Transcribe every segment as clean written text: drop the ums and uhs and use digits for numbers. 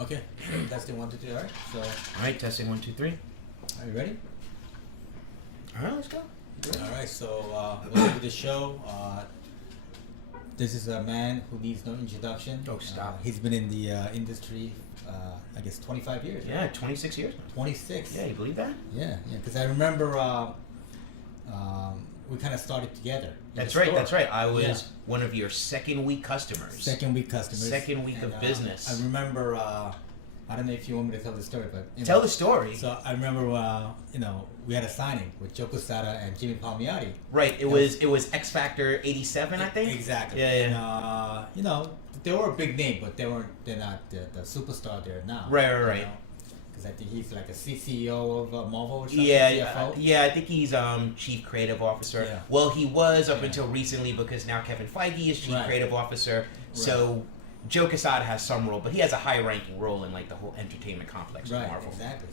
Okay. Testing 1, 2, 3. All right. So. All right. Testing 1, 2, 3. Are you ready? All right. Let's go. All right. So welcome to the show. This is a man who needs no introduction. Oh, stop. He's been in the industry, I guess, 25 years. Yeah, 26 years now. 26. Yeah, you believe that? Yeah. Because I remember we kind of started together. That's right. That's right. I was one of your second week customers. Second week of business. I remember. I don't know if you want me to tell the story, but tell the story. So I remember, we had a signing with Joe Quesada and Jimmy Palmiotti. Right. It was X Factor '87, I think. Exactly. Yeah. And, they were a big name, but they're not the superstar they're now. Right. Because I think he's like a CEO of Marvel or something. Yeah. Yeah. I think he's chief creative officer. Yeah. Well, he was up until recently because now Kevin Feige is chief creative officer. Right. So Joe Quesada has some role, but he has a high-ranking role in like the whole entertainment complex of Marvel. Exactly.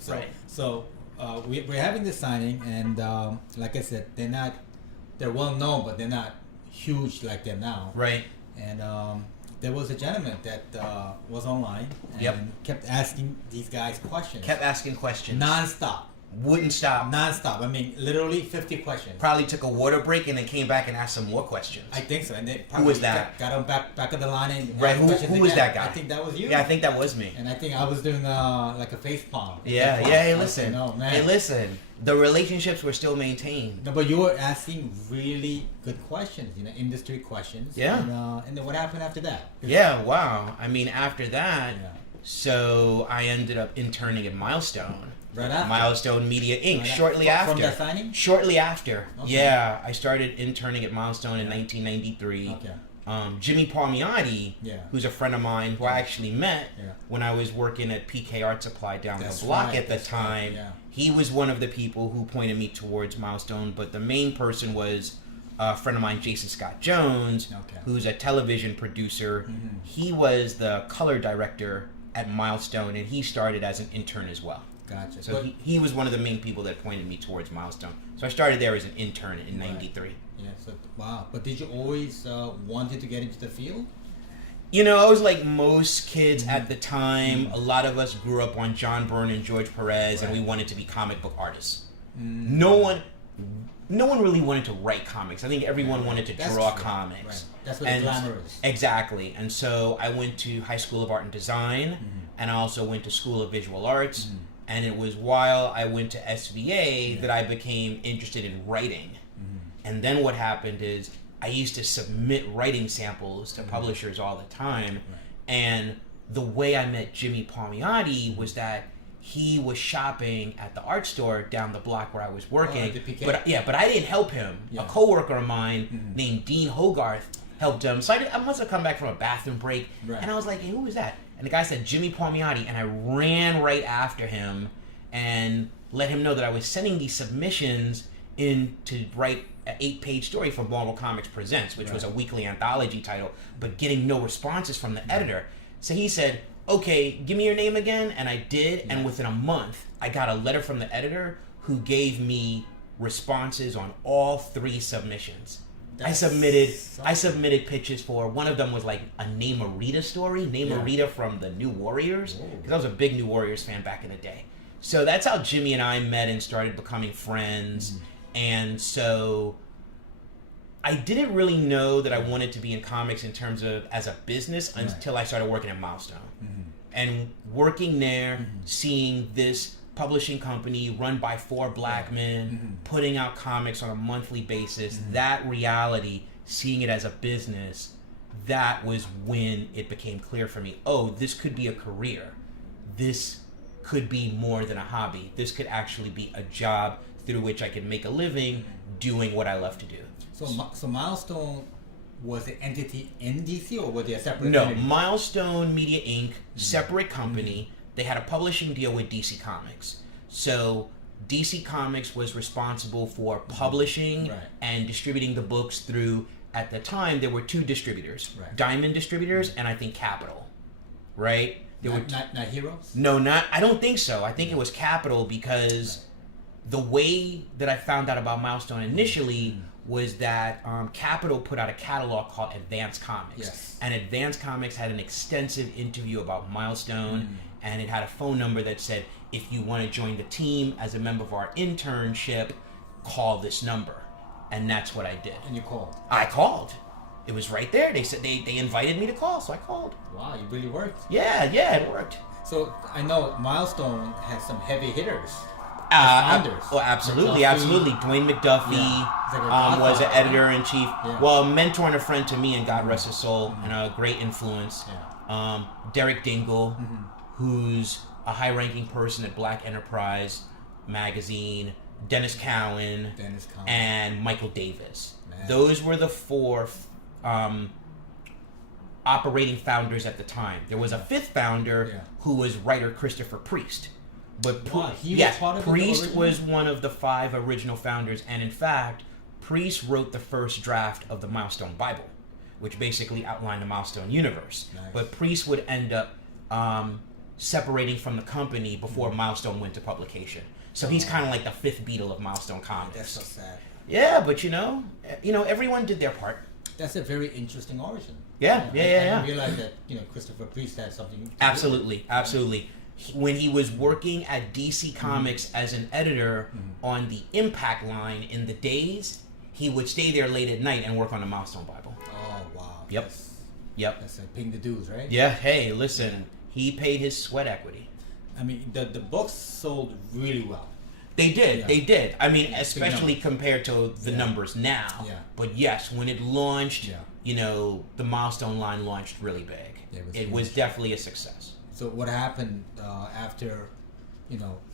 So we're having this signing, and like I said, they're well known, but they're not huge like they're now. Right. And there was a gentleman that was online and kept asking these guys questions. Kept asking questions. Non-stop. Wouldn't stop. Non-stop. I mean, literally 50 questions. Probably took a water break and then came back and asked some more questions. I think so. And they who was that? Got him back of the line. And who was that guy? I think that was you. Yeah, I think that was me. And I think I was doing like a face palm. Hey, listen. Oh, man. Hey, listen. The relationships were still maintained. No, but you were asking really good questions, industry questions. Yeah. And then what happened after that? Yeah, wow. I mean, after that, so I ended up interning at Milestone. Right after. Milestone Media Inc. Shortly after. From that signing? Shortly after. Okay. Yeah, I started interning at Milestone in 1993. Okay. Jimmy Palmiotti, who's a friend of mine who I actually met when I was working at PK Art Supply down the block at the time. Yeah. He was one of the people who pointed me towards Milestone, but the main person was a friend of mine, Jason Scott Jones, who's a television producer. Mm-hmm. He was the color director at Milestone, and he started as an intern as well. Gotcha. So he was one of the main people that pointed me towards Milestone. So I started there as an intern in '93. Yeah. So wow. But did you always wanted to get into the field? I was like most kids at the time. A lot of us grew up on John Byrne and George Perez, and we wanted to be comic book artists. No one really wanted to write comics. I think everyone wanted to draw comics. Right. That's what the glamour is. Exactly. And so I went to High School of Art and Design, and I also went to School of Visual Arts. And it was while I went to SVA that I became interested in writing. And then what happened is I used to submit writing samples to publishers all the time. And the way I met Jimmy Palmiotti was that he was shopping at the art store down the block where I was working. But I didn't help him. A coworker of mine named Dean Hogarth helped him. So I must have come back from a bathroom break. And I was like, hey, who was that? And the guy said, Jimmy Palmiotti, and I ran right after him and let him know that I was sending these submissions in to write an 8-page story for Marvel Comics Presents, which was a weekly anthology title, but getting no responses from the editor. So he said, okay, give me your name again, and I did, and within a month, I got a letter from the editor who gave me responses on all 3 submissions. I submitted pitches for, one of them was like a Namorita story, Namorita from the New Warriors, because I was a big New Warriors fan back in the day. So that's how Jimmy and I met and started becoming friends. And so I didn't really know that I wanted to be in comics in terms of as a business until I started working at Milestone. And working there, seeing this publishing company run by 4 black men, putting out comics on a monthly basis, that reality, seeing it as a business, that was when it became clear for me, oh, this could be a career. This could be more than a hobby. This could actually be a job through which I could make a living doing what I love to do. So Milestone was an entity in DC, or were they a separate No, entity? Milestone Media Inc., separate company. They had a publishing deal with DC Comics. So DC Comics was responsible for publishing and distributing the books through, at the time, there were 2 distributors. Diamond Distributors and I think Capital. Right? Not Heroes? No, I don't think so. I think it was Capital because the way that I found out about Milestone initially was that Capital put out a catalog called Advanced Comics. Yes. And Advanced Comics had an extensive interview about Milestone, and it had a phone number that said, if you want to join the team as a member of our internship, call this number. And that's what I did. And you called? I called. It was right there. They said they invited me to call, so I called. Wow, you really worked. Yeah, it worked. So I know Milestone has some heavy hitters. Founders. Oh, absolutely. Dwayne McDuffie was an editor-in-chief. Yeah. Well, a mentor and a friend to me, and God rest his soul, and a great influence. Yeah. Derek Dingle, who's a high-ranking person at Black Enterprise magazine. Dennis Cowan, and Michael Davis. Man. Those were the 4 operating founders at the time. There was a 5th founder who was writer Christopher Priest. But Priest was one of the 5 original founders, and in fact, Priest wrote the first draft of the Milestone Bible, which basically outlined the Milestone universe. Nice. But Priest would end up separating from the company before Milestone went to publication. So he's kind of like the 5th Beatle of Milestone Comics. That's so sad. Yeah, but you know, everyone did their part. That's a very interesting origin. Yeah. I didn't realize that Christopher Priest had something. Absolutely. When he was working at DC Comics as an editor on the Impact line in the days, he would stay there late at night and work on the Milestone Bible. Oh wow. Yep. That's paying the dues, right? Yeah. Hey, listen, he paid his sweat equity. I mean, the books sold really well. They did. I mean, especially compared to the numbers now. Yeah. But yes, when it launched, the Milestone line launched really big. It was definitely a success. So what happened after,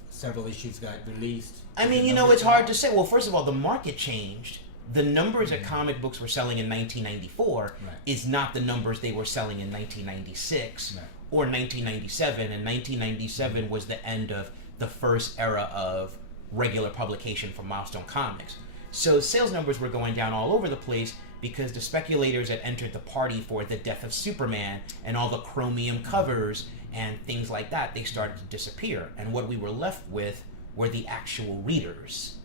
several issues got released? I mean, it's hard to say. Well, first of all, the market changed. The numbers that comic books were selling in 1994 is not the numbers they were selling in 1996. Or 1997, and 1997 was the end of the first era of regular publication for Milestone Comics. So sales numbers were going down all over the place because the speculators had entered the party for the death of Superman and all the chromium covers and things like that. They started to disappear, and what we were left with were the actual readers,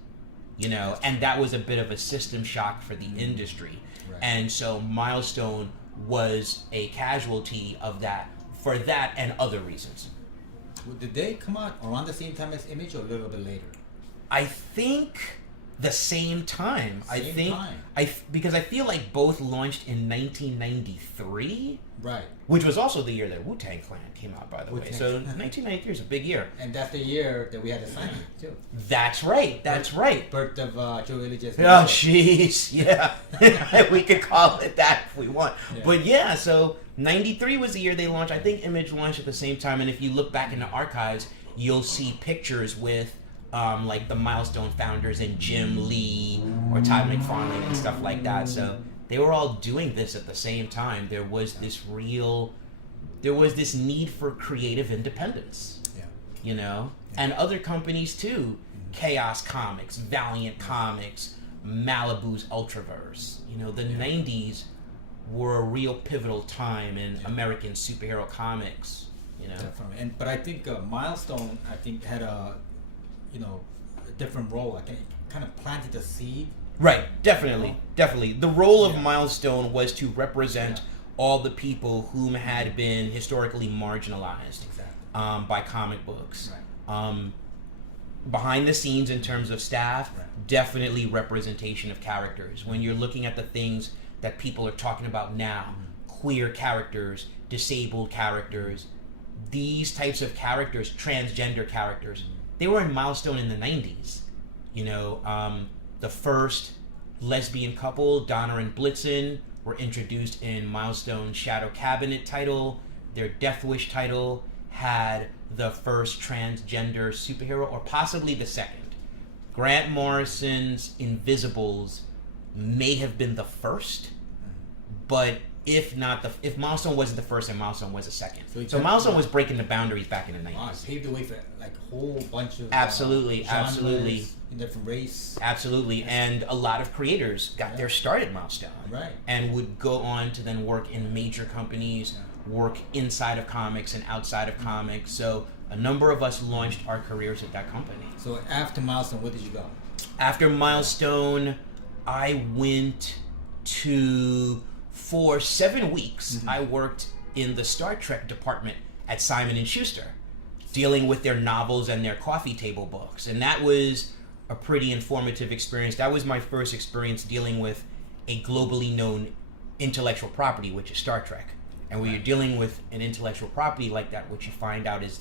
and that was a bit of a system shock for the industry. And so Milestone was a casualty of that. For that and other reasons. Did they come out around the same time as Image or a little bit later? I think the same time. Because I feel like both launched in 1993. Right. Which was also the year that Wu-Tang Clan came out, by the way. So 1993 is a big year. And that's the year that we had the signing, too. That's right. Birth of Joe Illidge. Oh, jeez. Yeah. We could call it that if we want. Yeah. But so 93 was the year they launched. I think Image launched at the same time. And if you look back in the archives, you'll see pictures with like the Milestone founders and Jim Lee or Todd McFarlane and stuff like that. So they were all doing this at the same time. There was this need for creative independence. And other companies too. Chaos Comics, Valiant Comics, Malibu's Ultraverse. The 90s were a real pivotal time in American superhero comics. Definitely. But I think Milestone, had a different role. I think it kind of planted the seed. Right, definitely. The role of Milestone was to represent all the people whom had been historically marginalized by comic books. Right. Behind the scenes in terms of staff, definitely representation of characters. When you're looking at the things that people are talking about now, queer characters, disabled characters, these types of characters, transgender characters, they were in Milestone in the 90s. The first lesbian couple, Donna and Blitzen, were introduced in Milestone's Shadow Cabinet title. Their Death Wish title had the first transgender superhero, or possibly the second. Grant Morrison's Invisibles may have been the first, but if Milestone wasn't the first, then Milestone was the second. So Milestone was breaking the boundaries back in the 90s. Wow, it paved the way for like a whole bunch of absolutely in different race. Absolutely, and a lot of creators got their start at Milestone, and would go on to then work in major companies, work inside of comics and outside of comics. So a number of us launched our careers at that company. So after Milestone, where did you go? After Milestone, I went to, for 7 weeks, I worked in the Star Trek department at Simon & Schuster, dealing with their novels and their coffee table books. And that was a pretty informative experience. That was my first experience dealing with a globally known intellectual property, which is Star Trek. And when you're dealing with an intellectual property like that, what you find out is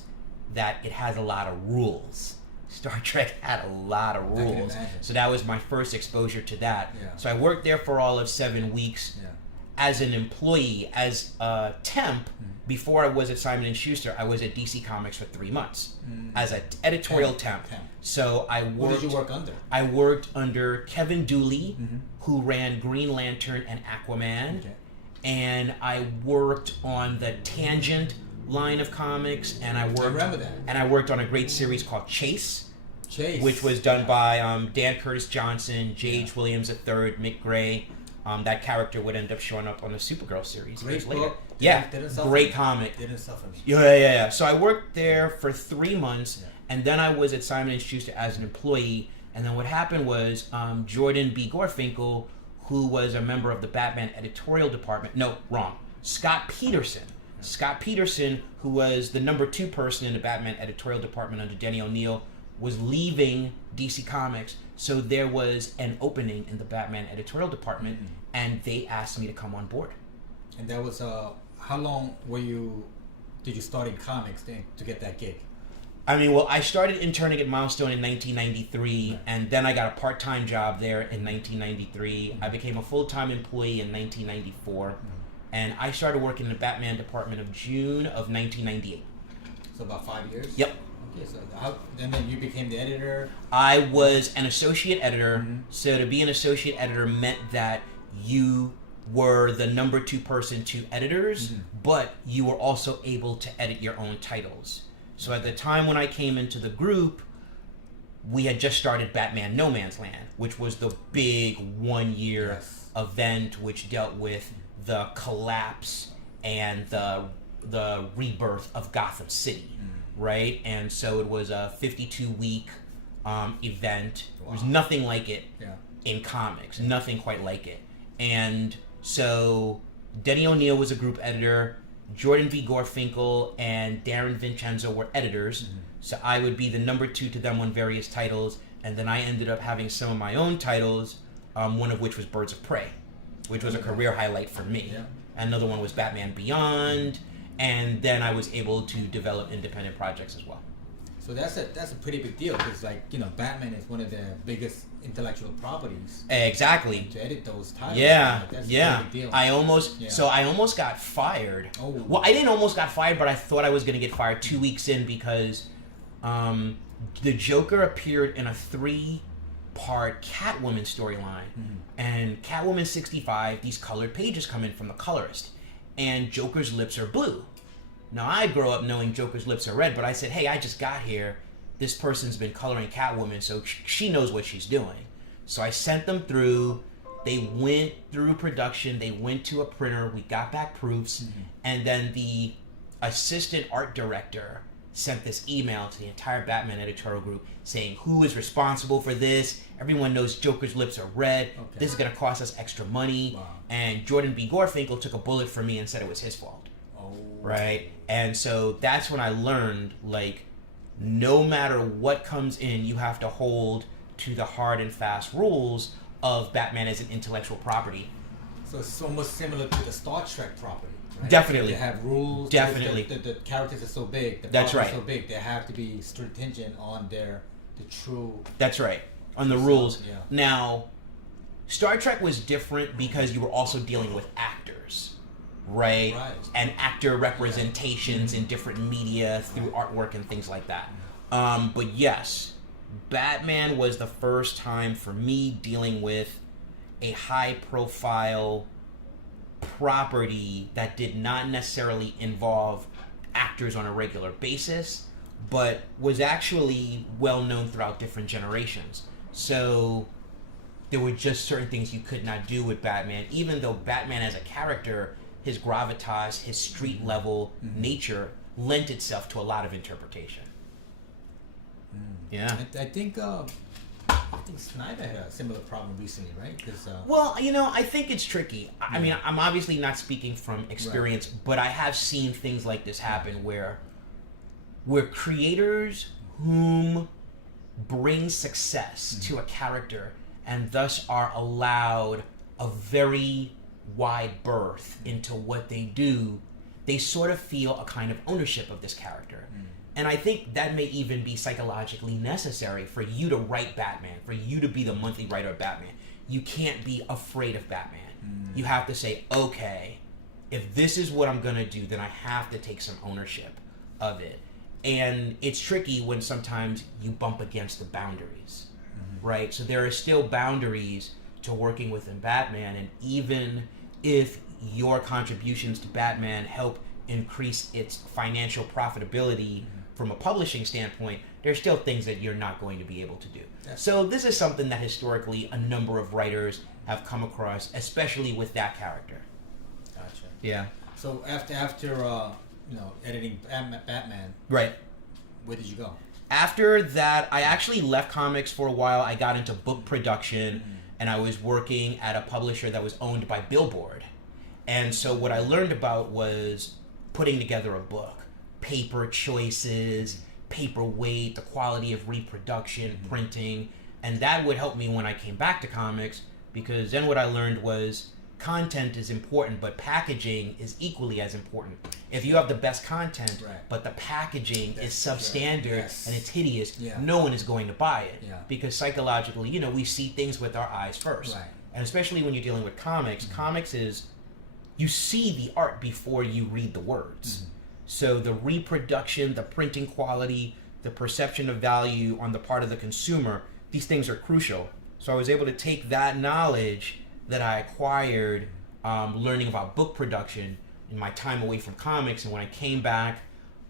that it has a lot of rules. Star Trek had a lot of rules. So that was my first exposure to that. Yeah. So I worked there for all of 7 weeks as an employee, as a temp. Before I was at Simon & Schuster, I was at DC Comics for 3 months as an editorial temp. So I worked... Who did you work under? I worked under Kevin Dooley, who ran Green Lantern and Aquaman. Okay. And I worked on the Tangent line of comics, and I remember that. And I worked on a great series called Chase, which was done by Dan Curtis Johnson, J.H. Williams III, Mick Gray. That character would end up showing up on the Supergirl series Great years book. later. Yeah, great comic. Didn't suffer me. Yeah. So I worked there for 3 months, and then I was at Simon & Schuster as an employee. And then what happened was Jordan B. Gorfinkel, who was a member of the Batman editorial department. No, wrong. Scott Peterson. Scott Peterson, who was the number 2 person in the Batman editorial department under Denny O'Neil, was leaving DC Comics. So there was an opening in the Batman editorial department, and they asked me to come on board. And that was how long did you start in comics then to get that gig? I mean, well, I started interning at Milestone in 1993, and then I got a part-time job there in 1993. I became a full-time employee in 1994, and I started working in the Batman department of June of 1998. So about 5 years? Yep. Okay, so then you became the editor? I was an associate editor, so to be an associate editor meant that you were the number 2 person to editors, but you were also able to edit your own titles. So at the time when I came into the group, we had just started Batman No Man's Land, which was the big 1-year event which dealt with the collapse and the rebirth of Gotham City, right? And so it was a 52-week event. There was nothing like it in comics, nothing quite like it. And so Denny O'Neil was a group editor, Jordan V. Gorfinkel and Darren Vincenzo were editors, so I would be the number 2 to them on various titles, and then I ended up having some of my own titles, one of which was Birds of Prey, which was a career highlight for me. Another one was Batman Beyond, and then I was able to develop independent projects as well. So that's a pretty big deal, because Batman is one of the biggest intellectual properties. Exactly. To edit those titles. That's a big deal. I almost got fired. Oh. Well, I didn't almost got fired, but I thought I was going to get fired 2 weeks in because the Joker appeared in a 3-part Catwoman storyline, and Catwoman 65. These colored pages come in from the colorist, and Joker's lips are blue. Now, I grew up knowing Joker's lips are red, but I said, hey, I just got here. This person's been coloring Catwoman, so she knows what she's doing. So I sent them through. They went through production. They went to a printer. We got back proofs. And then the assistant art director sent this email to the entire Batman editorial group saying, who is responsible for this? Everyone knows Joker's lips are red. Okay. This is going to cost us extra money. Wow. And Jordan B. Gorfinkel took a bullet for me and said it was his fault. Right? And so that's when I learned, no matter what comes in, you have to hold to the hard and fast rules of Batman as an intellectual property. So it's almost similar to the Star Trek property, right? Definitely. They have rules. Definitely. The characters are so big. The That's right. Are so big. They have to be stringent on the true... That's right. On the rules. Yeah. Now, Star Trek was different because you were also dealing with actors. Right? And actor representations in different media through artwork and things like that. But yes, Batman was the first time for me dealing with a high-profile property that did not necessarily involve actors on a regular basis, but was actually well-known throughout different generations. So there were just certain things you could not do with Batman, even though Batman as a character, his gravitas, his street level nature lent itself to a lot of interpretation. Yeah. I think I think Snyder had a similar problem recently, right? Well, I think it's tricky. I mean, I'm obviously not speaking from experience, but I have seen things like this happen where creators whom bring success to a character and thus are allowed a very wide berth into what they do, they sort of feel a kind of ownership of this character. And I think that may even be psychologically necessary for you to write Batman, for you to be the monthly writer of Batman. You can't be afraid of Batman. You have to say, okay, if this is what I'm going to do, then I have to take some ownership of it. And it's tricky when sometimes you bump against the boundaries, right? So there are still boundaries to working within Batman, and even if your contributions to Batman help increase its financial profitability from a publishing standpoint, there's still things that you're not going to be able to do. So this is something that historically a number of writers have come across, especially with that character. Gotcha. Yeah. So after editing Batman, right? Where did you go? After that, I actually left comics for a while. I got into book production, and I was working at a publisher that was owned by Billboard. And so what I learned about was putting together a book, paper choices, paper weight, the quality of reproduction, printing, and that would help me when I came back to comics, because then what I learned was content is important, but packaging is equally as important. If you have the best content, but the packaging is substandard and it's hideous, no one is going to buy it. Because psychologically, we see things with our eyes first. And especially when you're dealing with comics, comics is, you see the art before you read the words. So the reproduction, the printing quality, the perception of value on the part of the consumer, these things are crucial. So I was able to take that knowledge that I acquired learning about book production in my time away from comics, and when I came back,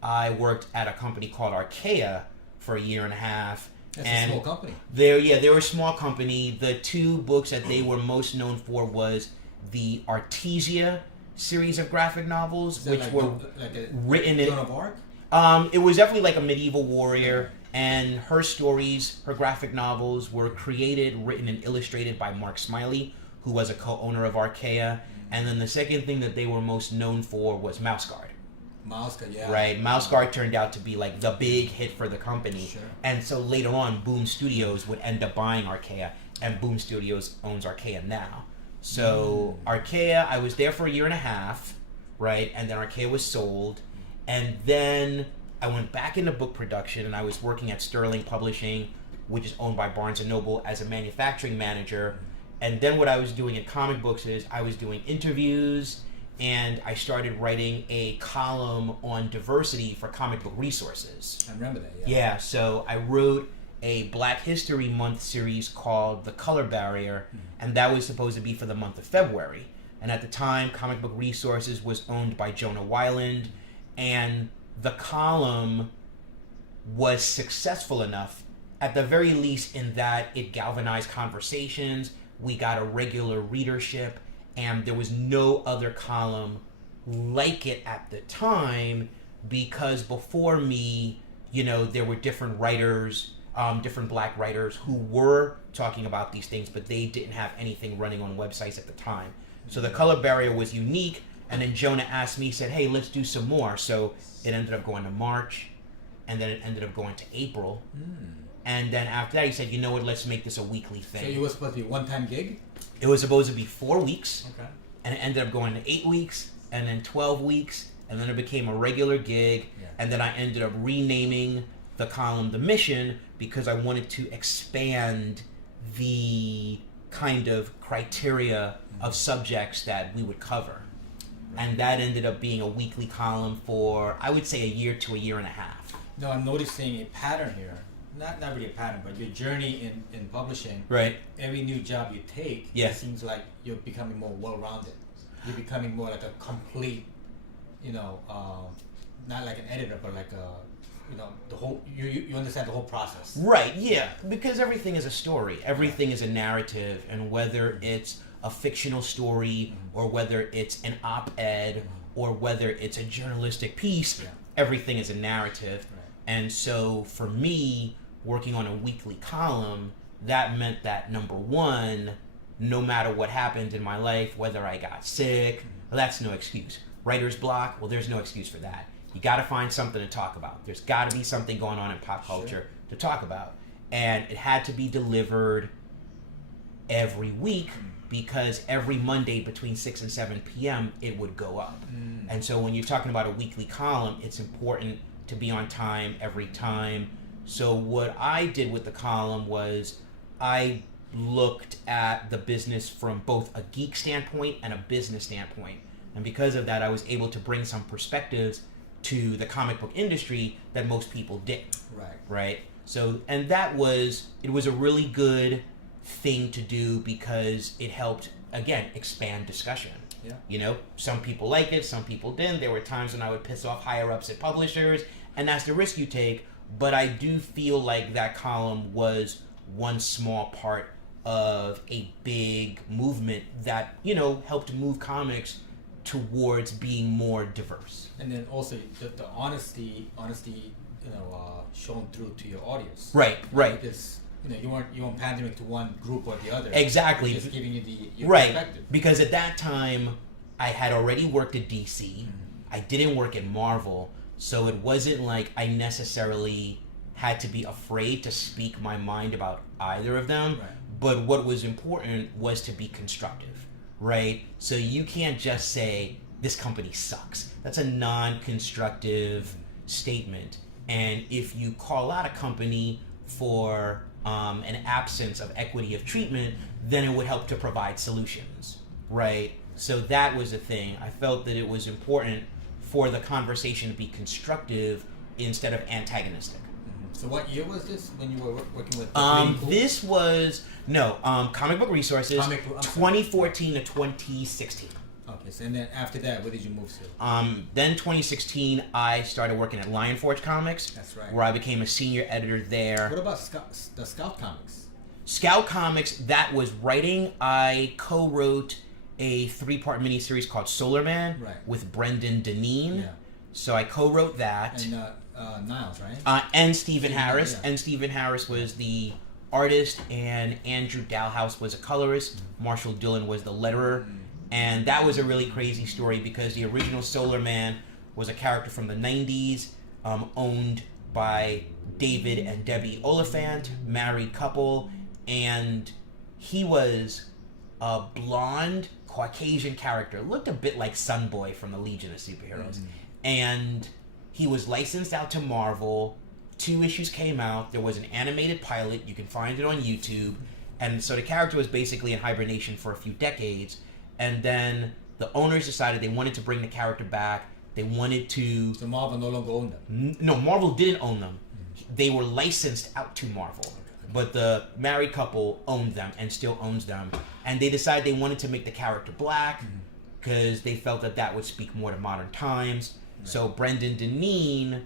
I worked at a company called Archaea for a year and a half. That's a small company. They were a small company. The two books that they were most known for was the Artesia series of graphic novels, which were written in Joan of Arc? It was definitely like a medieval warrior, and her stories, her graphic novels, were created, written, and illustrated by Mark Smiley, who was a co-owner of Archaea. And then the second thing that they were most known for was Mouse Guard. Mouse Guard, yeah. Right, Mouse Guard turned out to be like the big hit for the company. Sure. And so later on, Boom Studios would end up buying Archaea, and Boom Studios owns Archaea now. So Archaea, I was there for a year and a half, right? And then Archaea was sold. And then I went back into book production, and I was working at Sterling Publishing, which is owned by Barnes & Noble, as a manufacturing manager. And then what I was doing in comic books is I was doing interviews, and I started writing a column on diversity for Comic Book Resources. I remember that, Yeah, so I wrote a Black History Month series called The Color Barrier, and that was supposed to be for the month of February. And at the time, Comic Book Resources was owned by Jonah Weiland, and the column was successful enough, at the very least, in that it galvanized conversations, we got a regular readership, and there was no other column like it at the time, because before me, there were different writers, different black writers who were talking about these things, but they didn't have anything running on websites at the time. So The Color Barrier was unique, and then Jonah asked me, said, hey, let's do some more. So it ended up going to March, and then it ended up going to April. And then after that, he said, you know what, let's make this a weekly thing. So it was supposed to be a one-time gig? It was supposed to be 4 weeks, and it ended up going to 8 weeks, and then 12 weeks, and then it became a regular gig, and then I ended up renaming the column The Mission, because I wanted to expand the kind of criteria of subjects that we would cover. And that ended up being a weekly column for, I would say, a year to a year and a half. No, I'm noticing a pattern here. Not really a pattern, but your journey in publishing. Right. Every new job you take, it seems like you're becoming more well-rounded. You're becoming more like a complete, not like an editor, but like a, the whole, you understand the whole process. Right, yeah. Because everything is a story. Everything is a narrative. And whether it's a fictional story or whether it's an op-ed or whether it's a journalistic piece, everything is a narrative. And so for me, working on a weekly column, that meant that number one, no matter what happened in my life, whether I got sick, well, that's no excuse. Writer's block, well, there's no excuse for that. You got to find something to talk about. There's got to be something going on in pop culture to talk about. And it had to be delivered every week because every Monday between 6 and 7 p.m. it would go up. And so when you're talking about a weekly column, it's important to be on time every time. So what I did with the column was I looked at the business from both a geek standpoint and a business standpoint. And because of that, I was able to bring some perspectives to the comic book industry that most people didn't. Right? So, and it was a really good thing to do because it helped, again, expand discussion. Yeah. You know, some people liked it, some people didn't. There were times when I would piss off higher ups at publishers, and that's the risk you take. But I do feel like that column was one small part of a big movement that, you know, helped move comics towards being more diverse. And then also the honesty, you know, shown through to your audience. Right. Because you know you weren't pandering to one group or the other. Exactly. Just giving you your right. perspective. Because at that time, I had already worked at DC. I didn't work at Marvel, so it wasn't like I necessarily had to be afraid to speak my mind about either of them. Right. But what was important was to be constructive, right? So you can't just say, this company sucks. That's a non-constructive statement. And if you call out a company for an absence of equity of treatment, then it would help to provide solutions, right? So that was the thing. I felt that it was important for the conversation to be constructive instead of antagonistic. So what year was this when you were working with? This was Comic Book Resources, 2014 to 2016. Okay, so and then after that, where did you move to? Then 2016, I started working at Lion Forge Comics. That's right. Where I became a senior editor there. What about the Scout Comics? Scout Comics, that was writing. I co-wrote a 3-part miniseries called Solar Man with Brendan Deneen. Yeah. So I co-wrote that. And Niles, right? And Stephen Harris. Yeah. And Stephen Harris was the artist, and Andrew Dalhouse was a colorist. Marshall Dillon was the letterer. And that was a really crazy story because the original Solar Man was a character from the 90s, owned by David and Debbie Oliphant, married couple, and he was a blonde Caucasian character, looked a bit like Sunboy from the Legion of Superheroes. And he was licensed out to Marvel. 2 issues came out. There was an animated pilot. You can find it on YouTube. And so the character was basically in hibernation for a few decades. And then the owners decided they wanted to bring the character back. They wanted to... So Marvel no longer owned them? No, Marvel didn't own them. They were licensed out to Marvel. But the married couple owned them and still owns them. And they decided they wanted to make the character black because they felt that that would speak more to modern times. Right. So Brendan Deneen,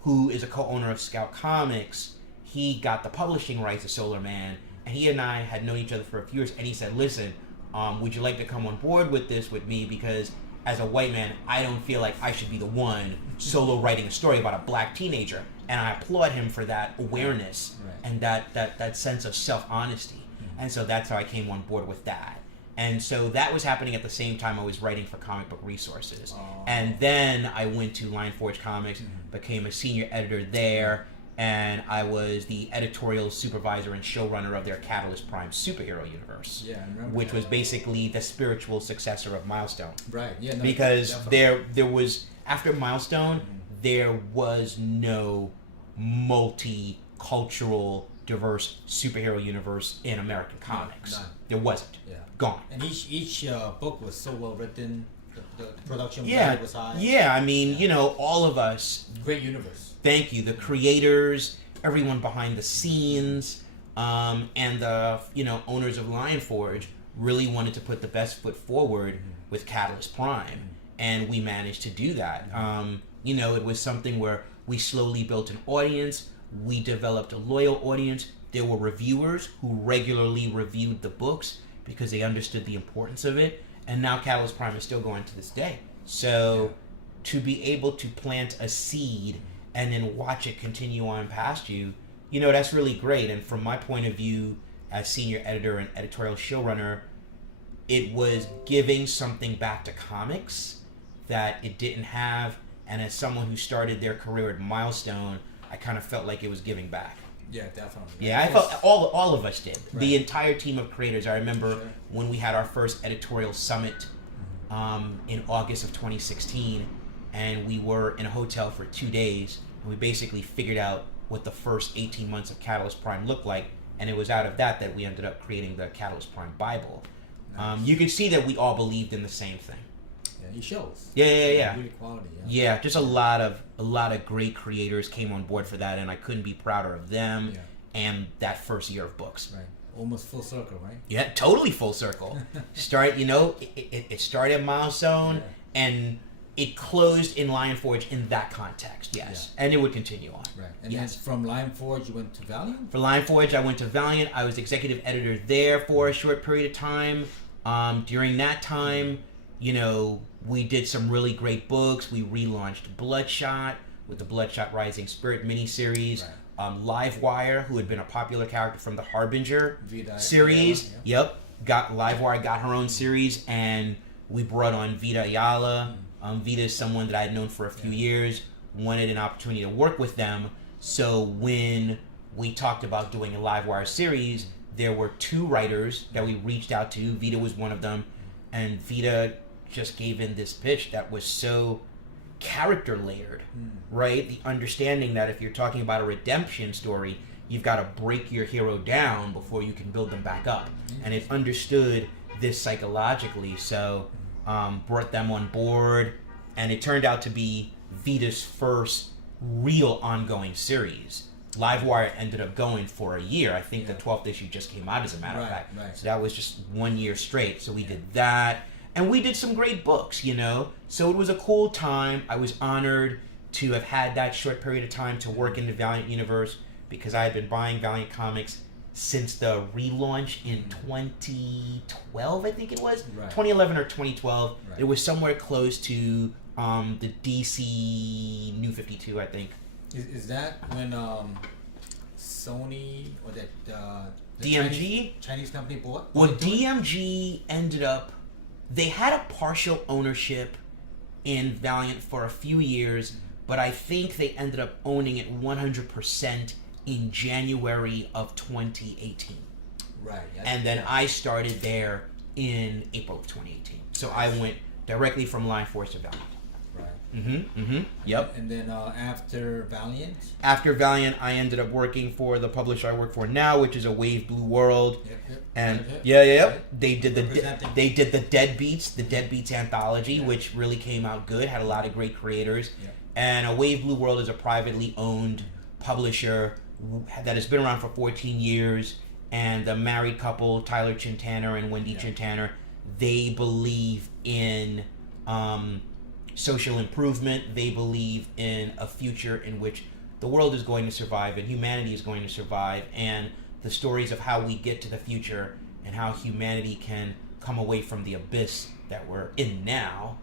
who is a co-owner of Scout Comics, he got the publishing rights to Solar Man. And he and I had known each other for a few years. And he said, listen... would you like to come on board with this with me? Because as a white man, I don't feel like I should be the one solo writing a story about a black teenager. And I applaud him for that awareness and that sense of self-honesty. And so that's how I came on board with that. And so that was happening at the same time I was writing for Comic Book Resources. And then I went to Lion Forge Comics, became a senior editor there, and I was the editorial supervisor and showrunner of their Catalyst Prime superhero universe. Yeah, I remember. Which was basically the spiritual successor of Milestone. Right. Yeah. No, because definitely. there was, after Milestone, there was no multicultural, diverse superhero universe in American comics. None. There wasn't. Yeah. Gone. And each book was so well written. The production value was high. Yeah, I mean, you know, all of us. Great universe. Thank you. The creators, everyone behind the scenes, and the owners of Lion Forge really wanted to put the best foot forward with Catalyst Prime, and we managed to do that. It was something where we slowly built an audience. We developed a loyal audience. There were reviewers who regularly reviewed the books because they understood the importance of it, and now Catalyst Prime is still going to this day. So to be able to plant a seed and then watch it continue on past you, that's really great. And from my point of view as senior editor and editorial showrunner, it was giving something back to comics that it didn't have. And as someone who started their career at Milestone, I kind of felt like it was giving back. Yeah, definitely. Yeah, I felt all of us did. Right. The entire team of creators. I remember when we had our first editorial summit in August of 2016, and we were in a hotel for 2 days, and we basically figured out what the first 18 months of Catalyst Prime looked like, and it was out of that we ended up creating the Catalyst Prime Bible. Nice. You could see that we all believed in the same thing. Yeah, it shows. Yeah. Really quality. Yeah, just a lot of great creators came on board for that, and I couldn't be prouder of them and that first year of books. Right. Almost full circle, right? Yeah, totally full circle. It started at Milestone, and it closed in Lion Forge in that context, yes. Yeah. And it would continue on. Right. And then from Lion Forge, you went to Valiant? For Lion Forge, I went to Valiant. I was executive editor there for a short period of time. During that time, we did some really great books. We relaunched Bloodshot with the Bloodshot Rising Spirit miniseries. Right. Livewire, who had been a popular character from the Harbinger series. Livewire got her own series, and we brought on Vita Ayala. Vita is someone that I had known for a few years, wanted an opportunity to work with them. So when we talked about doing a Livewire series, there were 2 writers that we reached out to. Vita was one of them, and Vita just gave in this pitch that was so character layered, right? The understanding that if you're talking about a redemption story, you've got to break your hero down before you can build them back up. And it understood this psychologically, so brought them on board, and it turned out to be Vita's first real ongoing series. Livewire ended up going for a year. I think the 12th issue just came out, as a matter of fact. Right. So that was just 1 year straight. So we did that. And we did some great books, So it was a cool time. I was honored to have had that short period of time to work in the Valiant universe, because I had been buying Valiant comics since the relaunch in 2012, I think it was. Right. 2011 or 2012. Right. It was somewhere close to the DC New 52, I think. Is that when Sony or that the DMG Chinese company bought? Well, DMG ended up, they had a partial ownership in Valiant for a few years, but I think they ended up owning it 100% in January of 2018. Right. And then I started there in April of 2018. So I went directly from Lion Force to Valiant. Right. Yep. And then after Valiant? After Valiant, I ended up working for the publisher I work for now, which is a Wave Blue World. Yep. And they did the Deadbeats anthology, which really came out good. Had a lot of great creators. Yep. And a Wave Blue World is a privately owned publisher that has been around for 14 years. And the married couple, Tyler Chintanner and Wendy Chintanner, they believe in social improvement. They believe in a future in which the world is going to survive and humanity is going to survive, and the stories of how we get to the future and how humanity can come away from the abyss that we're in now.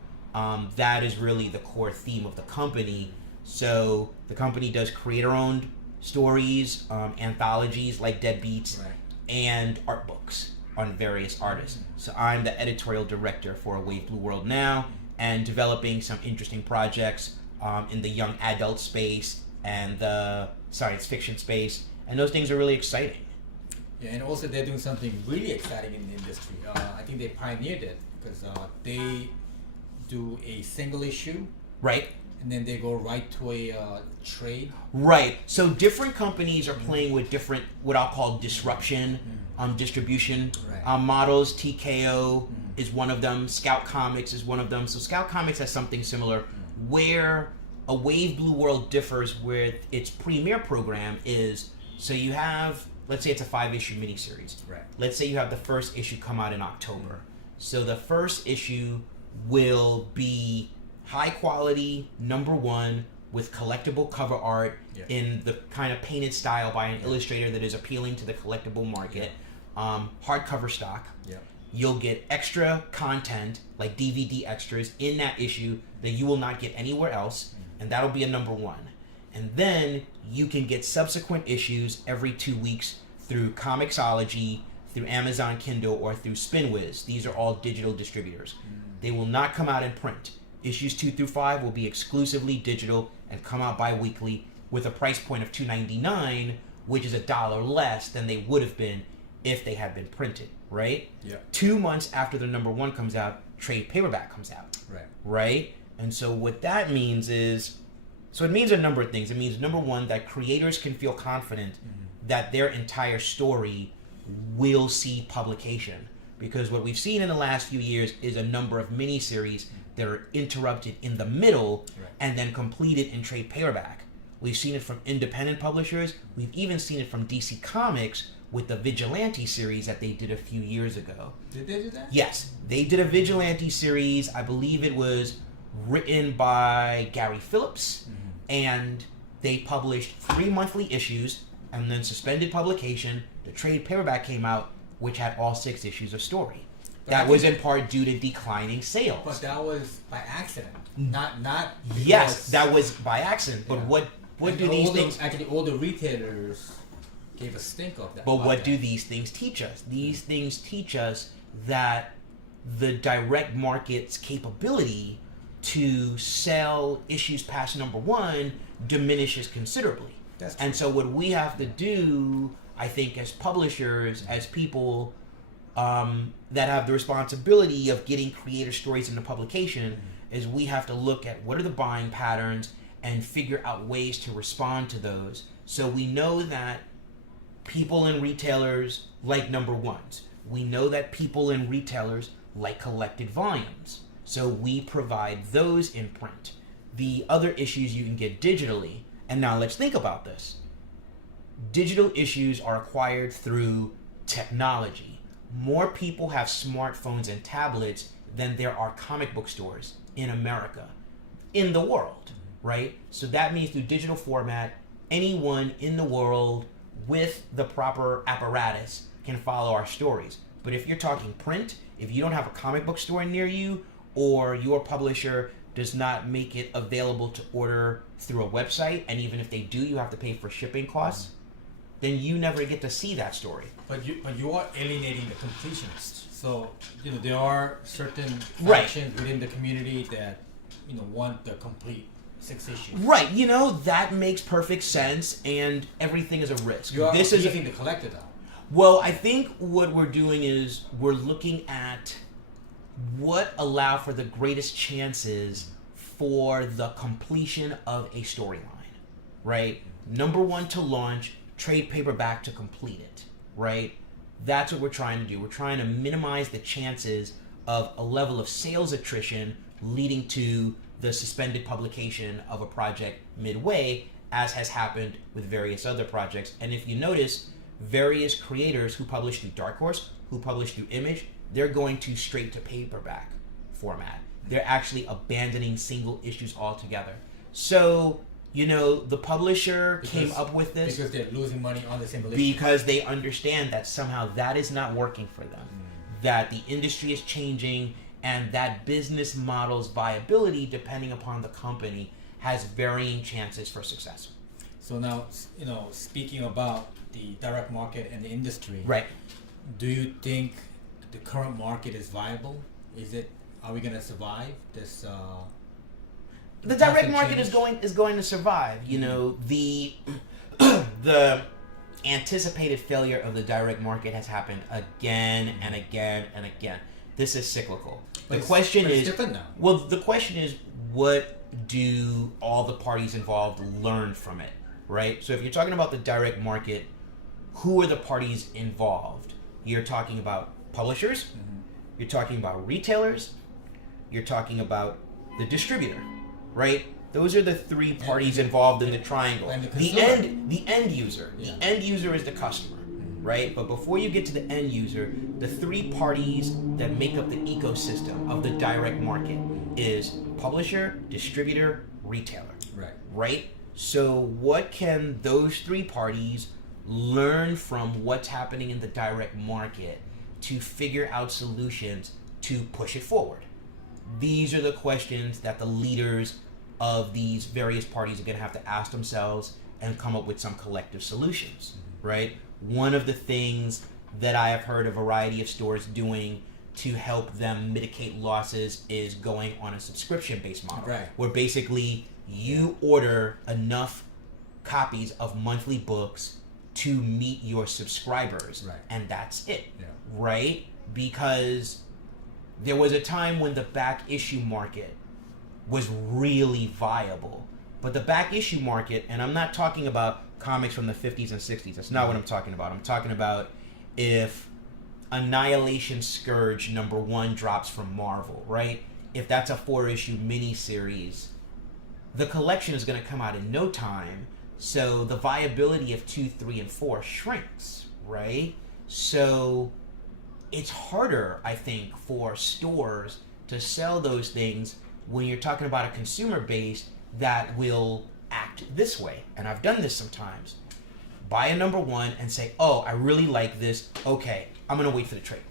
That is really the core theme of the company. So the company does creator-owned stories, anthologies like Deadbeats, and art books on various artists. So I'm the editorial director for Wave Blue World now, and developing some interesting projects in the young adult space and the science fiction space, and those things are really exciting. Yeah, and also they're doing something really exciting in the industry. I think they pioneered it, because they do a single issue, right? And then they go right to a trade. Right. So different companies are playing with different, what I'll call disruption, distribution models. TKO is one of them. Scout Comics is one of them. So Scout Comics has something similar, where a Wave Blue World differs with its premiere program is, so you have, let's say it's a 5-issue miniseries. Right. Let's say you have the first issue come out in October. So the first issue will be high quality, #1, with collectible cover art in the kind of painted style by an illustrator that is appealing to the collectible market. Hardcover stock. You'll get extra content, like DVD extras, in that issue that you will not get anywhere else, and that'll be a #1. And then you can get subsequent issues every 2 weeks through Comixology, through Amazon Kindle, or through Spinwiz. These are all digital distributors. They will not come out in print. Issues 2 through 5 will be exclusively digital and come out bi-weekly with a price point of $2.99, which is $1 less than they would have been if they had been printed, right? Yeah. 2 months after the number 1 comes out, trade paperback comes out. Right. Right? And so what that means is, so it means a number of things. It means, number one, that creators can feel confident that their entire story will see publication. Because what we've seen in the last few years is a number of miniseries that are interrupted in the middle and then completed in trade paperback. We've seen it from independent publishers. We've even seen it from DC Comics with the Vigilante series that they did a few years ago. Did they do that? Yes. They did a Vigilante series. I believe it was written by Gary Phillips. And they published 3 monthly issues and then suspended publication. The trade paperback came out, which had all 6 issues of story. That was in part due to declining sales. But that was by accident, not. Yes, that was by accident. But what do these things? Actually, all the retailers gave a stink of that. But what do these things teach us? These things teach us that the direct market's capability to sell issues past number 1 diminishes considerably. And so what we have to do, I think, as publishers, as people that have the responsibility of getting creator stories into publication, is we have to look at what are the buying patterns and figure out ways to respond to those. So we know that people and retailers like number 1s. We know that people and retailers like collected volumes. So we provide those in print. The other issues you can get digitally. And now let's think about this. Digital issues are acquired through technology. More people have smartphones and tablets than there are comic book stores in America, in the world, right? So that means through digital format, anyone in the world with the proper apparatus can follow our stories. But if you're talking print, if you don't have a comic book store near you, or your publisher does not make it available to order through a website, and even if they do, you have to pay for shipping costs, then you never get to see that story. But you are alienating the completionists. So there are certain factions within the community that want the complete 6 issues. Right. That makes perfect sense, and everything is a risk. You are using the collector though. Well, I think what we're doing is we're looking at what allow for the greatest chances for the completion of a storyline, right? Number 1 to launch, trade paperback to complete it, right? That's what we're trying to do. We're trying to minimize the chances of a level of sales attrition leading to the suspended publication of a project midway, as has happened with various other projects. And if you notice, various creators who publish through Dark Horse, who publish through Image, they're going to straight to paperback format. They're actually abandoning single issues altogether. So, the publisher came up with this because they're losing money on the single issue. Because they understand that somehow that is not working for them. That the industry is changing, and that business model's viability, depending upon the company, has varying chances for success. So now, speaking about the direct market and the industry, right? Do you think the current market is viable? Are we going to survive this? The direct market is going to survive. The anticipated failure of the direct market has happened again and again and again. This is cyclical. The question is different now. Well, the question is, what do all the parties involved learn from it, right? So if you're talking about the direct market, who are the parties involved? You're talking about publishers, you're talking about retailers, you're talking about the distributor, right? Those are the 3 parties involved in the triangle. The end user. Yeah. The end user is the customer, right? But before you get to the end user, the 3 parties that make up the ecosystem of the direct market is publisher, distributor, retailer. Right? So what can those 3 parties learn from what's happening in the direct market to figure out solutions to push it forward? These are the questions that the leaders of these various parties are going to have to ask themselves and come up with some collective solutions, right? One of the things that I have heard a variety of stores doing to help them mitigate losses is going on a subscription-based model, right, where basically you order enough copies of monthly books to meet your subscribers, right, and that's it, yeah, right? Because there was a time when the back issue market was really viable. But the back issue market, and I'm not talking about comics from the 50s and 60s. That's not what I'm talking about. I'm talking about if Annihilation Scourge #1 drops from Marvel, right? If that's a 4-issue miniseries, the collection is going to come out in no time. So the viability of 2, 3, and 4 shrinks, right? So it's harder, I think, for stores to sell those things when you're talking about a consumer base that will act this way. And I've done this sometimes. Buy a #1 and say, oh, I really like this. Okay, I'm going to wait for the trade,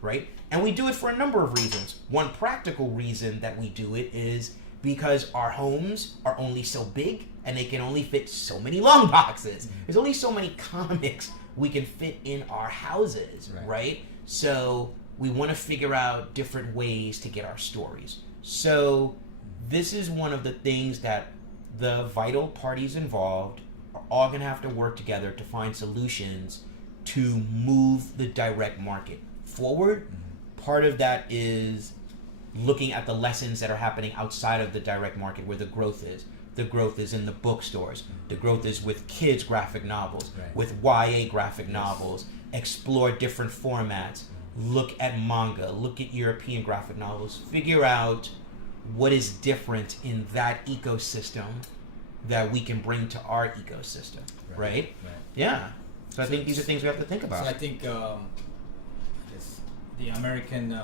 right? And we do it for a number of reasons. One practical reason that we do it is because our homes are only so big and they can only fit so many long boxes. There's only so many comics we can fit in our houses, right? So we want to figure out different ways to get our stories. So this is one of the things that the vital parties involved are all going to have to work together to find solutions to move the direct market forward. Part of that is looking at the lessons that are happening outside of the direct market where the growth is. The growth is in the bookstores. The growth is with kids' graphic novels, with YA graphic novels. Explore different formats. Look at manga. Look at European graphic novels. Figure out what is different in that ecosystem that we can bring to our ecosystem, right? Yeah. So I think these are things we have to think about. So I think the American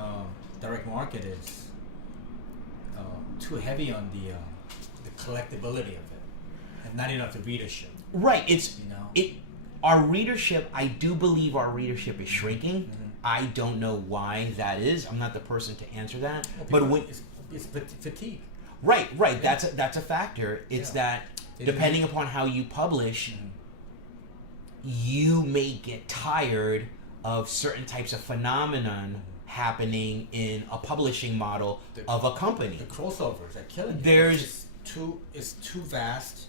direct market is too heavy on the collectability of it, and not enough the readership. Right. Our readership. I do believe our readership is shrinking. I don't know why that is. I'm not the person to answer that. Well, but it's fatigue. Right. Yeah. That's a factor. It's that depending upon how you publish, you may get tired of certain types of phenomenon happening in a publishing model of a company. The crossovers are killing you. It's too vast.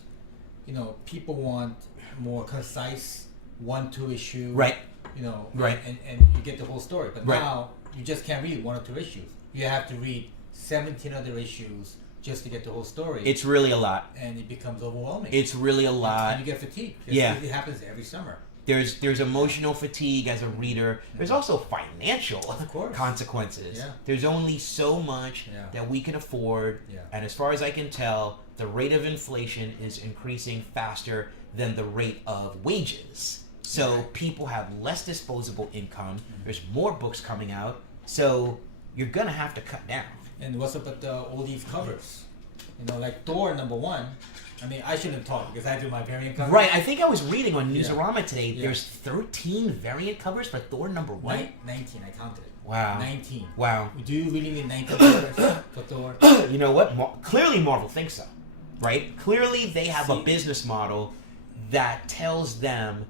You know, people want more concise 1-2 issue. Right. You know. Right. And you get the whole story. But now you just can't read 1 or 2 issues. You have to read 17 other issues just to get the whole story. It's really a lot. And it becomes overwhelming. It's really a lot. And you get fatigued. Yeah. It happens every summer. There's emotional fatigue as a reader. There's also financial consequences. Yeah. There's only so much that we can afford. Yeah. And as far as I can tell, the rate of inflation is increasing faster than the rate of wages. So people have less disposable income. There's more books coming out. So you're going to have to cut down. And what's up with all these covers? You know, like Thor #1. I mean, I shouldn't talk because I do my variant covers. Right. I think I was reading on Newsarama today. There's 13 variant covers for Thor #1. 19. I counted it. Wow. 19. Wow. Do you really need 19 covers for Thor? You know what? Clearly Marvel thinks so. Right? Clearly they have a business model that tells them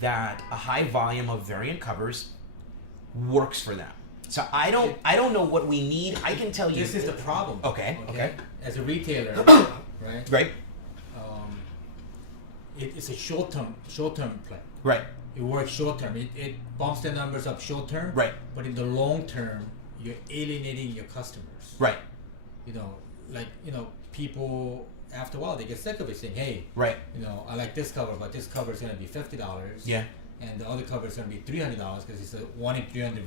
that a high volume of variant covers works for them. So I don't know what we need. I can tell you. This is the problem. Okay. As a retailer, right? Right. It's a short-term play. Right. It works short-term. It bumps the numbers up short-term. Right. But in the long term, you're alienating your customers. Right. You know, people after a while they get sick of it, saying, "Hey, right. You know, I like this cover, but this cover is going to be $50." Yeah. And the other cover is going to be $300 because it's a 1 in 300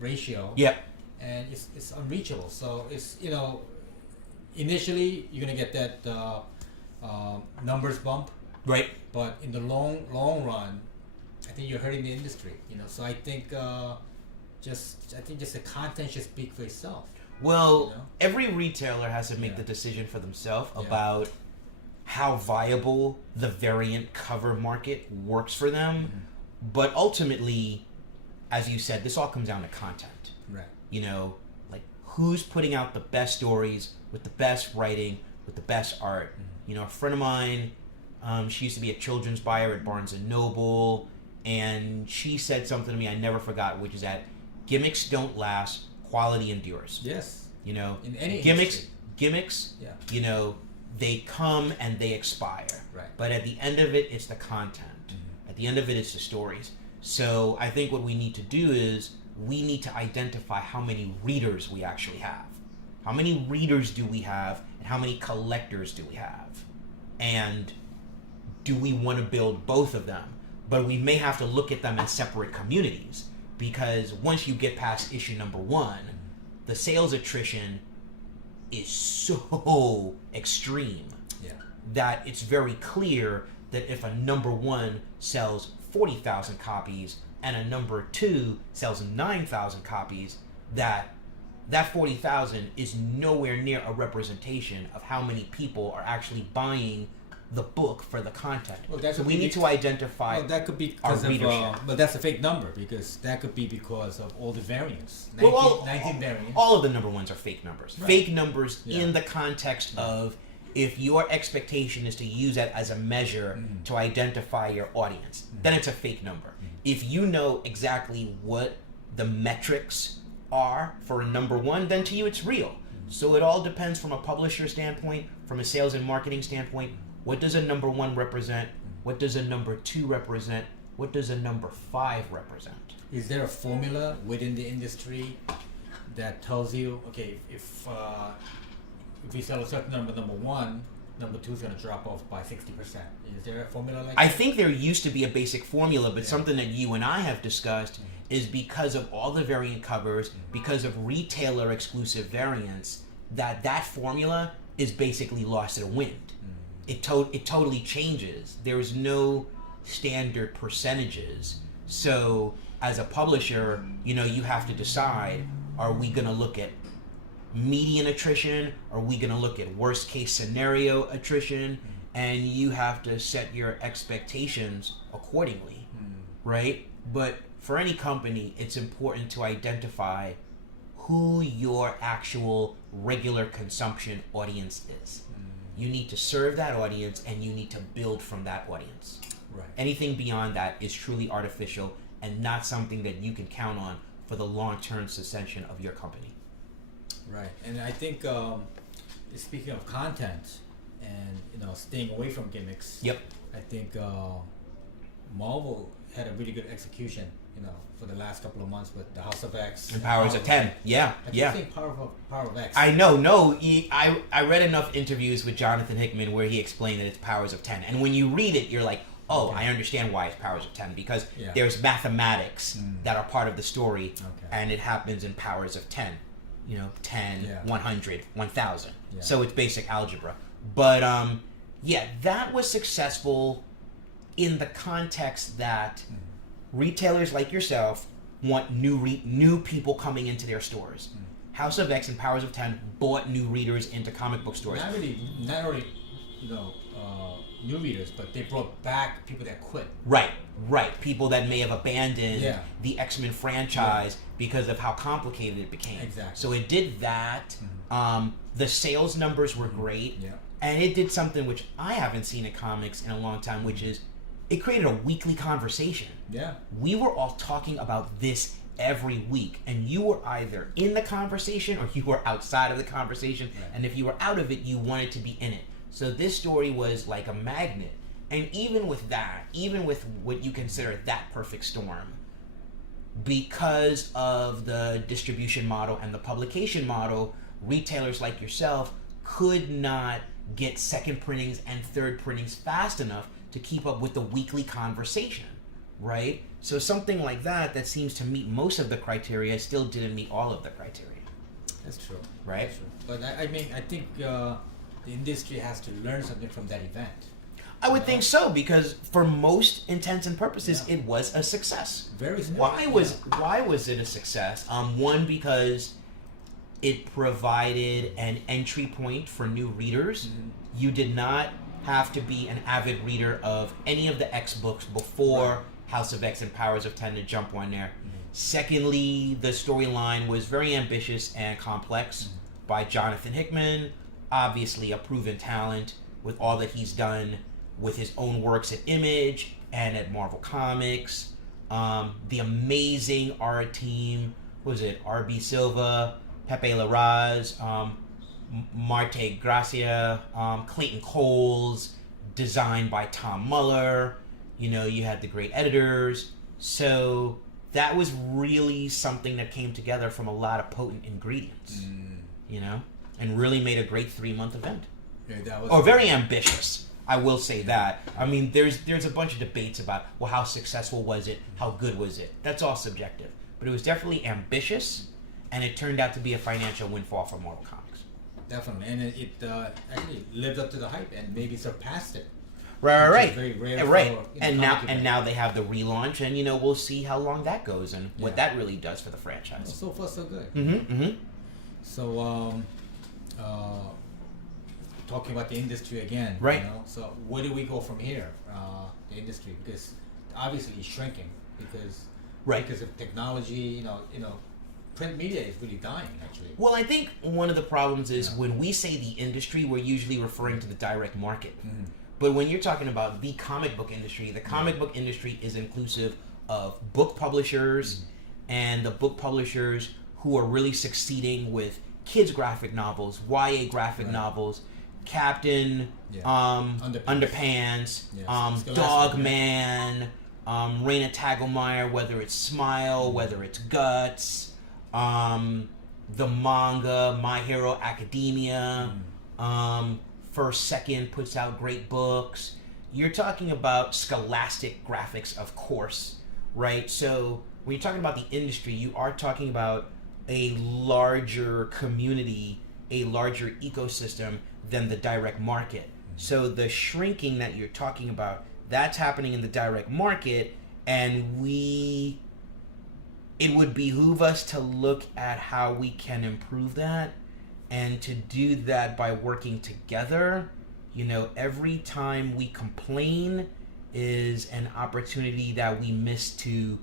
ratio. Yeah. And it's unreachable. So it's, you know, initially you're going to get that numbers bump. Right. But in the long run, I think you're hurting the industry. You know, so I think just the content should speak for itself. Well, you know? Every retailer has to make the decision for themselves about how viable the variant cover market works for them. Mm-hmm. But ultimately, as you said, this all comes down to content. Right. You know, like who's putting out the best stories with the best writing, with the best art. You know, a friend of mine, she used to be a children's buyer at Barnes & Noble, and she said something to me I never forgot, which is that gimmicks don't last, quality endures. Yes. You know, in any gimmicks, yeah. you know, they come and they expire. Right. But at the end of it, it's the content. At the end of it, it's the stories. So I think what we need to do is we need to identify how many readers we actually have. How many readers do we have, and how many collectors do we have? And do we want to build both of them? But we may have to look at them as separate communities, because once you get past issue number 1, the sales attrition is so extreme that it's very clear that if a number 1 sells 40,000 copies and a number 2 sells 9,000 copies, that 40,000 is nowhere near a representation of how many people are actually buying the book for the content. Well, so we need to identify. Well, that could be because of, but that's a fake number, because that could be because of all the variants. 19 variants. All of the number 1s are fake numbers. Right. Fake numbers in the context of if your expectation is to use that as a measure to identify your audience, then it's a fake number. If you know exactly what the metrics are for a number 1, then to you it's real. So it all depends from a publisher standpoint, from a sales and marketing standpoint. What does a number 1 represent? What does a number 2 represent? What does a number 5 represent? Is there a formula within the industry that tells you, okay, if we sell a certain number 1, number 2 is going to drop off by 60%? Is there a formula like that? I think there used to be a basic formula, but something that you and I have discussed is because of all the variant covers, because of retailer exclusive variants, that formula is basically lost to the wind. It totally changes. There's no standard percentages. So as a publisher, you know, you have to decide, are we going to look at median attrition? Are we going to look at worst case scenario attrition? And you have to set your expectations accordingly, right? But for any company, it's important to identify who your actual regular consumption audience is. You need to serve that audience, and you need to build from that audience. Right. Anything beyond that is truly artificial and not something that you can count on for the long-term succession of your company. Right, and I think speaking of content and staying away from gimmicks. Yep. I think Marvel had a really good execution, for the last couple of months with the House of X and Powers of 10. Yeah, I keep saying Power of X. I know. No, I read enough interviews with Jonathan Hickman where he explained that it's Powers of 10, and when you read it, you're like, oh, I understand why it's Powers of 10, because there's mathematics that are part of the story, and it happens in Powers of 10. 10, 100, 1000. So it's basic algebra. But that was successful in the context that retailers like yourself want new people coming into their stores. House of X and Powers of 10 brought new readers into comic book stores. Not only new readers, but they brought back people that quit. Right. People that may have abandoned the X-Men franchise because of how complicated it became. Exactly. So it did that. The sales numbers were great. And it did something which I haven't seen in comics in a long time, which is it created a weekly conversation. Yeah. We were all talking about this every week, and you were either in the conversation or you were outside of the conversation. Right. And if you were out of it, you wanted to be in it. So this story was like a magnet. And even with that, even with what you consider that perfect storm, because of the distribution model and the publication model, retailers like yourself could not get second printings and third printings fast enough to keep up with the weekly conversation, right? So something like that seems to meet most of the criteria still didn't meet all of the criteria. That's true. Right? That's true. But I think the industry has to learn something from that event. I would think so, because for most intents and purposes, it was a success. Very smooth. Why was it a success? One, because it provided an entry point for new readers. You did not have to be an avid reader of any of the X books before House of X and Powers of 10 to jump on there. Secondly, the storyline was very ambitious and complex by Jonathan Hickman. obviously a proven talent with all that he's done with his own works at Image and at Marvel Comics. The amazing art team, what was it? RB Silva, Pepe Larraz, Marte Gracia, Clayton Coles, designed by Tom Muller. You know, you had the great editors. So that was really something that came together from a lot of potent ingredients, you know, and really made a great 3-month event. Yeah, that was Very ambitious. I will say that. I mean, there's a bunch of debates about, well, how successful was it? How good was it? That's all subjective. But it was definitely ambitious, and it turned out to be a financial windfall for Marvel Comics. Definitely, and it actually lived up to the hype and maybe surpassed it. Right. Very rare Right. for, And comic events. now they have the relaunch, and we'll see how long that goes and what that really does for the franchise. Well, so far so good. Mm-hmm. So talking about the industry again, Right. You know, so where do we go from here? The industry, because obviously it's shrinking because of technology. You know, print media is really dying actually. Well, I think one of the problems is when we say the industry, we're usually referring to the direct market. Mm-hmm. But when you're talking about the comic book industry, the comic book industry is inclusive of book publishers and the book publishers who are really succeeding with kids graphic novels, YA graphic novels, Captain, Underpants, Dogman, Raina Tagelmeyer, whether it's Smile, whether it's Guts, the manga, My Hero Academia, First Second puts out great books. You're talking about Scholastic Graphics, of course, right? So when you're talking about the industry, you are talking about a larger community, a larger ecosystem than the direct market. So the shrinking that you're talking about, that's happening in the direct market, and it would behoove us to look at how we can improve that, and to do that by working together. You know, every time we complain is an opportunity that we miss to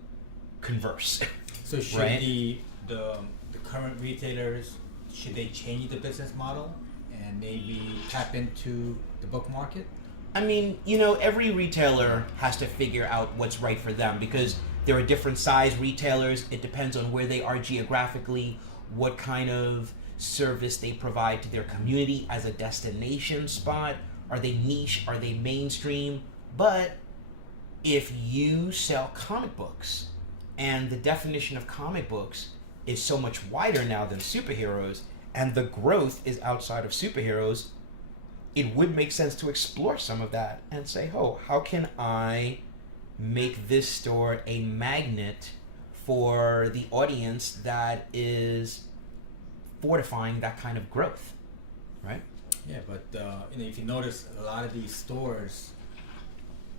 converse. So should right? the current retailers, should they change the business model and maybe tap into the book market? I mean, you know, every retailer has to figure out what's right for them, because there are different size retailers. It depends on where they are geographically, what kind of service they provide to their community as a destination spot. Are they niche? Are they mainstream? But if you sell comic books, and the definition of comic books is so much wider now than superheroes, and the growth is outside of superheroes, it would make sense to explore some of that and say, oh, how can I make this store a magnet for the audience that is fortifying that kind of growth, right? Yeah, but you know, if you notice, a lot of these stores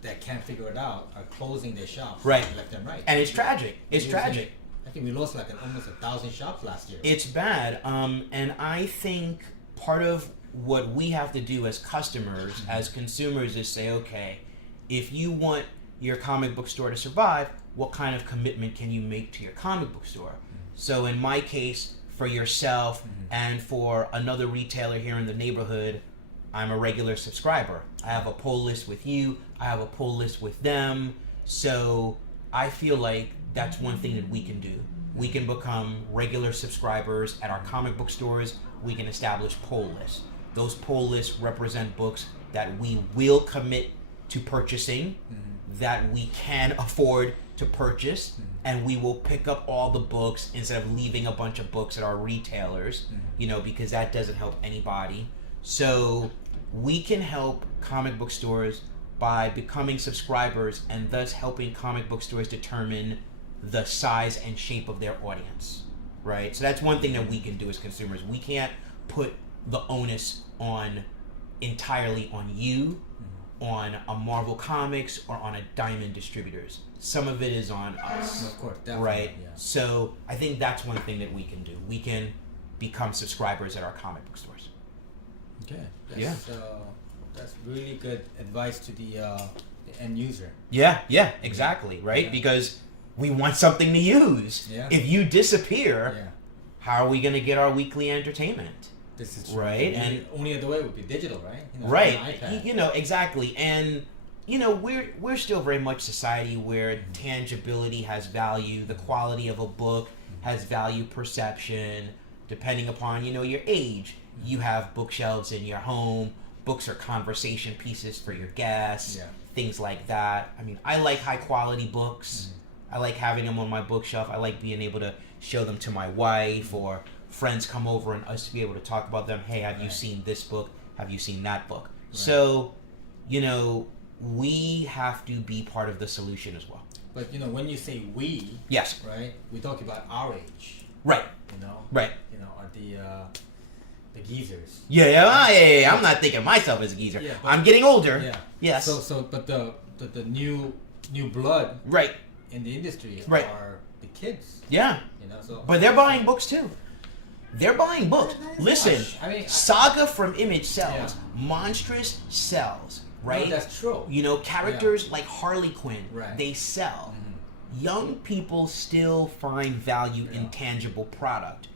that can't figure it out are closing their shops left and right. And it's tragic. It's tragic. I think we lost like almost 1,000 shops last year. It's bad. And I think part of what we have to do as customers, as consumers, is say, okay, if you want your comic book store to survive, what kind of commitment can you make to your comic book store? So in my case, for yourself and for another retailer here in the neighborhood, I'm a regular subscriber. I have a pull list with you. I have a pull list with them. So I feel like that's one thing that we can do. We can become regular subscribers at our comic book stores. We can establish pull lists. Those pull lists represent books that we will commit to purchasing, that we can afford to purchase, and we will pick up all the books instead of leaving a bunch of books at our retailers, you know, because that doesn't help anybody. So we can help comic book stores by becoming subscribers and thus helping comic book stores determine the size and shape of their audience, right? So that's one thing that we can do as consumers. We can't put the onus entirely on you, on a Marvel Comics, or on a Diamond Distributors. Some of it is on us. Of course, definitely. Right? Yeah. So I think that's one thing that we can do. We can become subscribers at our comic book stores. Okay. That's really good advice to the end user. Yeah, exactly, right? Yeah. Because we want something to use. Yeah. If you disappear, how are we going to get our weekly entertainment? This is true. right? The And only other way would be digital, right? right, on an iPad. exactly. And we're still very much society where tangibility has value. The quality of a book has value perception, depending upon your age. You have bookshelves in your home. Books are conversation pieces for your guests. Things like that. I mean, I like high quality books. I like having them on my bookshelf. I like being able to show them to my wife or friends come over and us to be able to talk about them. Hey, have you seen this book? Have you seen that book? So, we have to be part of the solution as well. But when you say we, yes, right? We talk about our age, right? Right. Are the geezers. Yeah. I'm not thinking of myself as a geezer. Yeah, I'm getting older. Yeah. Yes. But the new blood, right, in the industry are the kids. Yeah. But they're buying books too. They're buying books. Listen, Saga from Image sells. Monstrous sells. Right? No, that's true. Characters like Harley Quinn, they sell. Young people still find value in tangible product.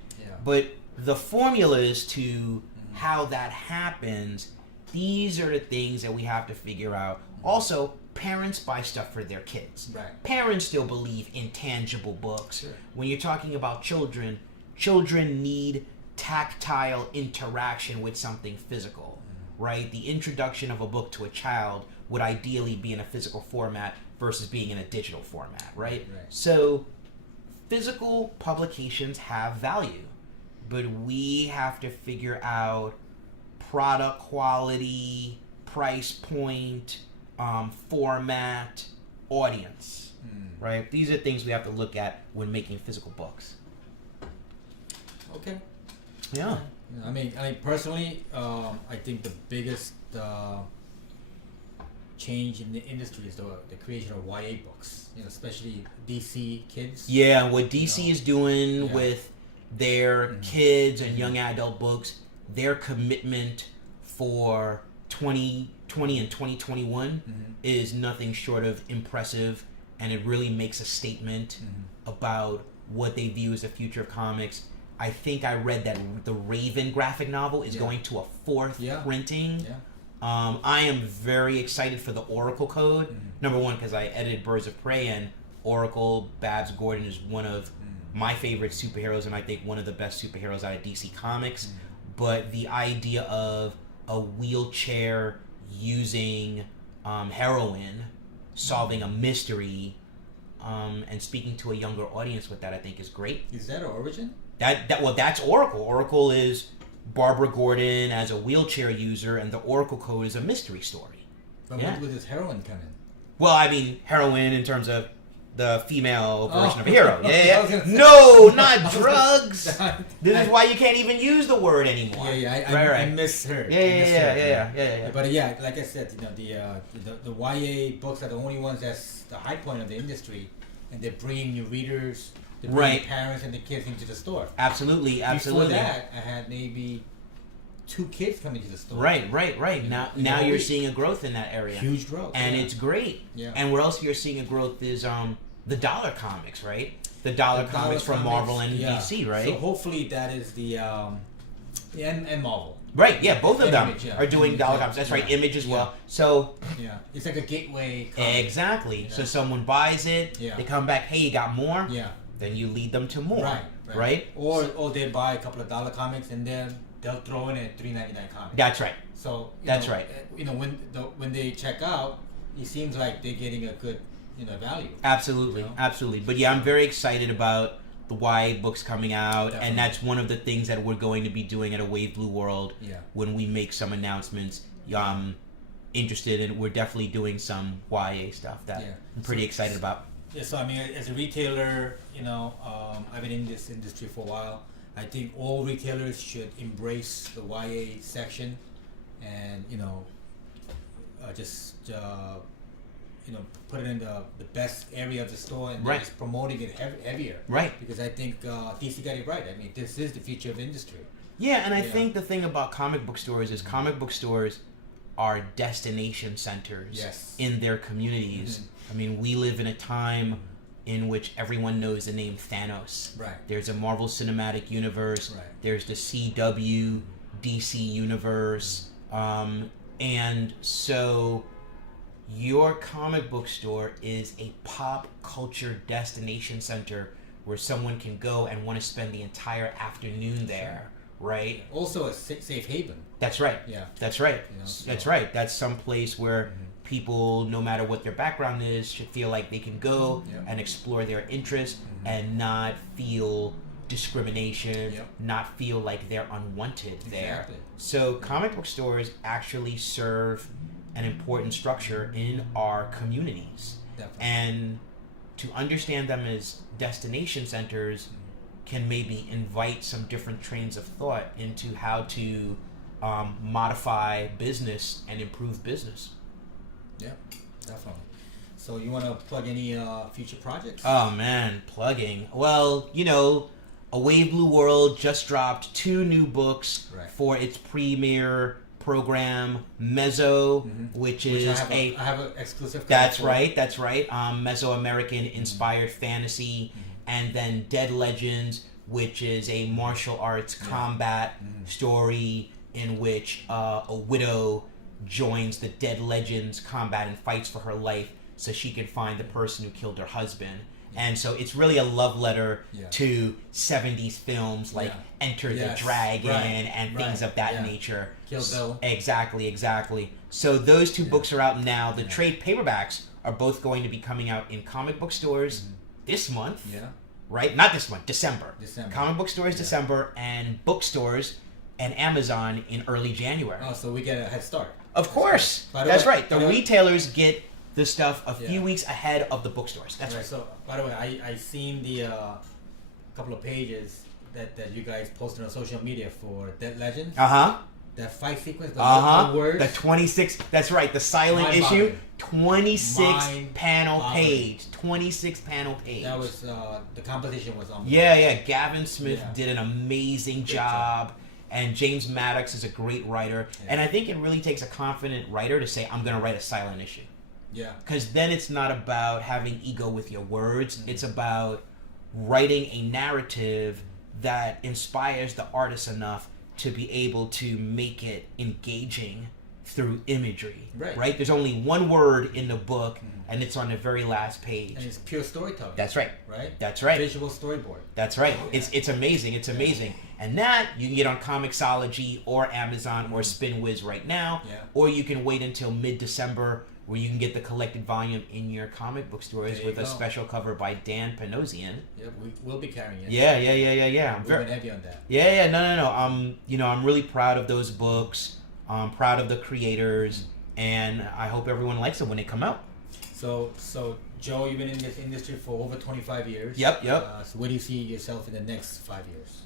But the formulas to how that happens, these are the things that we have to figure out. Also, parents buy stuff for their kids. Parents still believe in tangible books. When you're talking about children need tactile interaction with something physical. Right? The introduction of a book to a child would ideally be in a physical format versus being in a digital format, right? So physical publications have value, but we have to figure out product quality, price point, format, audience, right? These are things we have to look at when making physical books. Okay. Yeah. I mean, personally, I think the biggest change in the industry is the creation of YA books. Especially DC kids. Yeah, what DC is doing with their kids and young adult books, their commitment for 2020 and 2021 is nothing short of impressive, and it really makes a statement about what they view as the future of comics. I think I read that the Raven graphic novel is going to a fourth printing. I am very excited for the Oracle code. Number one, because I edited Birds of Prey, and Oracle, Babs Gordon, is one of my favorite superheroes, and I think one of the best superheroes out of DC Comics. But the idea of a wheelchair using heroin, solving a mystery, and speaking to a younger audience with that, I think is great. Is that an origin? That's Oracle. Oracle is Barbara Gordon as a wheelchair user, and the Oracle code is a mystery story. But when would this heroin come in? Well, I mean, heroin in terms of the female version of a hero. No, not drugs. This is why you can't even use the word anymore. I misheard. Yeah. But like I said, the YA books are the only ones that's the high point of the industry, and they're bringing new readers. To bring the parents and the kids into the store. Absolutely. Before that, I had maybe 2 kids coming to the store. Right. Now you're seeing a growth in that area. Huge growth. And it's great. Yeah. And where else you're seeing a growth is the dollar comics, right? The dollar comics from Marvel and DC, right? So hopefully that is the and Marvel. Right, yeah, both of them Image, are doing dollar comics. That's right, Image as well. So it's like a gateway comic. Exactly. So someone buys it, they come back, hey, you got more? Then you lead them to more, right? Or they buy a couple of dollar comics and then they'll throw in a $3.99 comic. That's right. So that's right. When they check out, it seems like they're getting a good value. Absolutely. But yeah, I'm very excited about the YA books coming out, and that's one of the things that we're going to be doing at a Wave Blue World when we make some announcements. Interested in, we're definitely doing some YA stuff that I'm pretty excited about. Yeah, so I mean, as a retailer, I've been in this industry for a while. I think all retailers should embrace the YA section, and put it in the best area of the store and just promoting it heavier. Right. Because I think DC got it right. I mean, this is the future of the industry. Yeah, and I think the thing about comic book stores is comic book stores are destination centers in their communities. I mean, we live in a time in which everyone knows the name Thanos. Right. There's a Marvel Cinematic Universe. Right. There's the CW, DC universe. And so your comic book store is a pop culture destination center where someone can go and want to spend the entire afternoon there, right? Also a safe haven. That's right. Yeah. That's right. So. That's right. That's some place where people, no matter what their background is, should feel like they can go and explore their interests and not feel discrimination, not feel like they're unwanted there. So comic book stores actually serve an important structure in our communities. Definitely. And to understand them as destination centers can maybe invite some different trains of thought into how to modify business and improve business. Yeah, definitely. So you want to plug any future projects? Oh man, plugging. Well, Away Blue World just dropped 2 new books for its premiere program, Mezzo, which is I have an exclusive. That's right. Mesoamerican inspired fantasy, and then Dead Legends, which is a martial arts combat story in which a widow joins the Dead Legends combat and fights for her life so she can find the person who killed her husband. And so it's really a love letter to 70s films like Enter the Dragon and things of that nature. Kill Bill. Exactly. So those 2 books are out now. The trade paperbacks are both going to be coming out in comic book stores this month. Yeah. Right? Not this month, December. Comic book stores December, and bookstores and Amazon in early January. Oh, so we get a head start. Of course. That's right. The retailers get the stuff a few weeks ahead of the bookstores. That's right. So, by the way, I seen the couple of pages that you guys posted on social media for Dead Legends. That fight sequence, the words. The 26. That's right. The silent issue. 26 panel page. 26 panel page. That was the composition was on. Yeah. Gavin Smith did an amazing job. And James Maddox is a great writer. And I think it really takes a confident writer to say, I'm going to write a silent issue. Yeah. Because then it's not about having ego with your words. It's about writing a narrative that inspires the artist enough to be able to make it engaging through imagery. Right? There's only one word in the book, and it's on the very last page. And it's pure storytelling. That's right. Right? That's right. Visual storyboard. That's right. It's amazing. It's amazing. And that you can get on Comixology or Amazon or SpinWiz right now. Yeah. Or you can wait until mid-December where you can get the collected volume in your comic book stores with a special cover by Dan Panosian. Yeah, we'll be carrying it. Yeah. I'm very heavy on that. Yeah. No. I'm really proud of those books. I'm proud of the creators, and I hope everyone likes them when they come out. So Joe, you've been in this industry for over 25 years. Yep. So where do you see yourself in the next 5 years?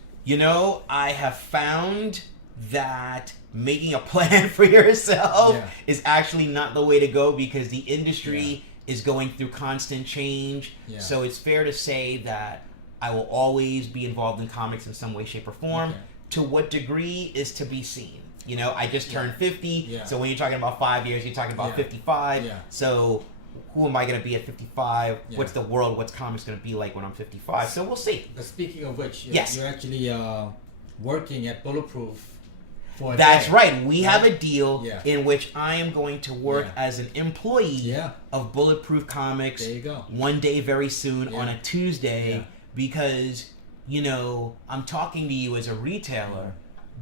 I have found that making a plan for yourself is actually not the way to go, because the industry is going through constant change. Yeah. So it's fair to say that I will always be involved in comics in some way, shape, or form. Okay. To what degree is to be seen. I just turned 50, so when you're talking about 5 years, you're talking about 55. Yeah. So who am I going to be at 55? Yeah. What's the world, what's comics going to be like when I'm 55? So we'll see. But speaking of which, you're actually working at Bulletproof for a That's day. Right. We have a deal in which I am going to work as an employee of Bulletproof Comics. There you go. One day very soon on a Tuesday because, I'm talking to you as a retailer.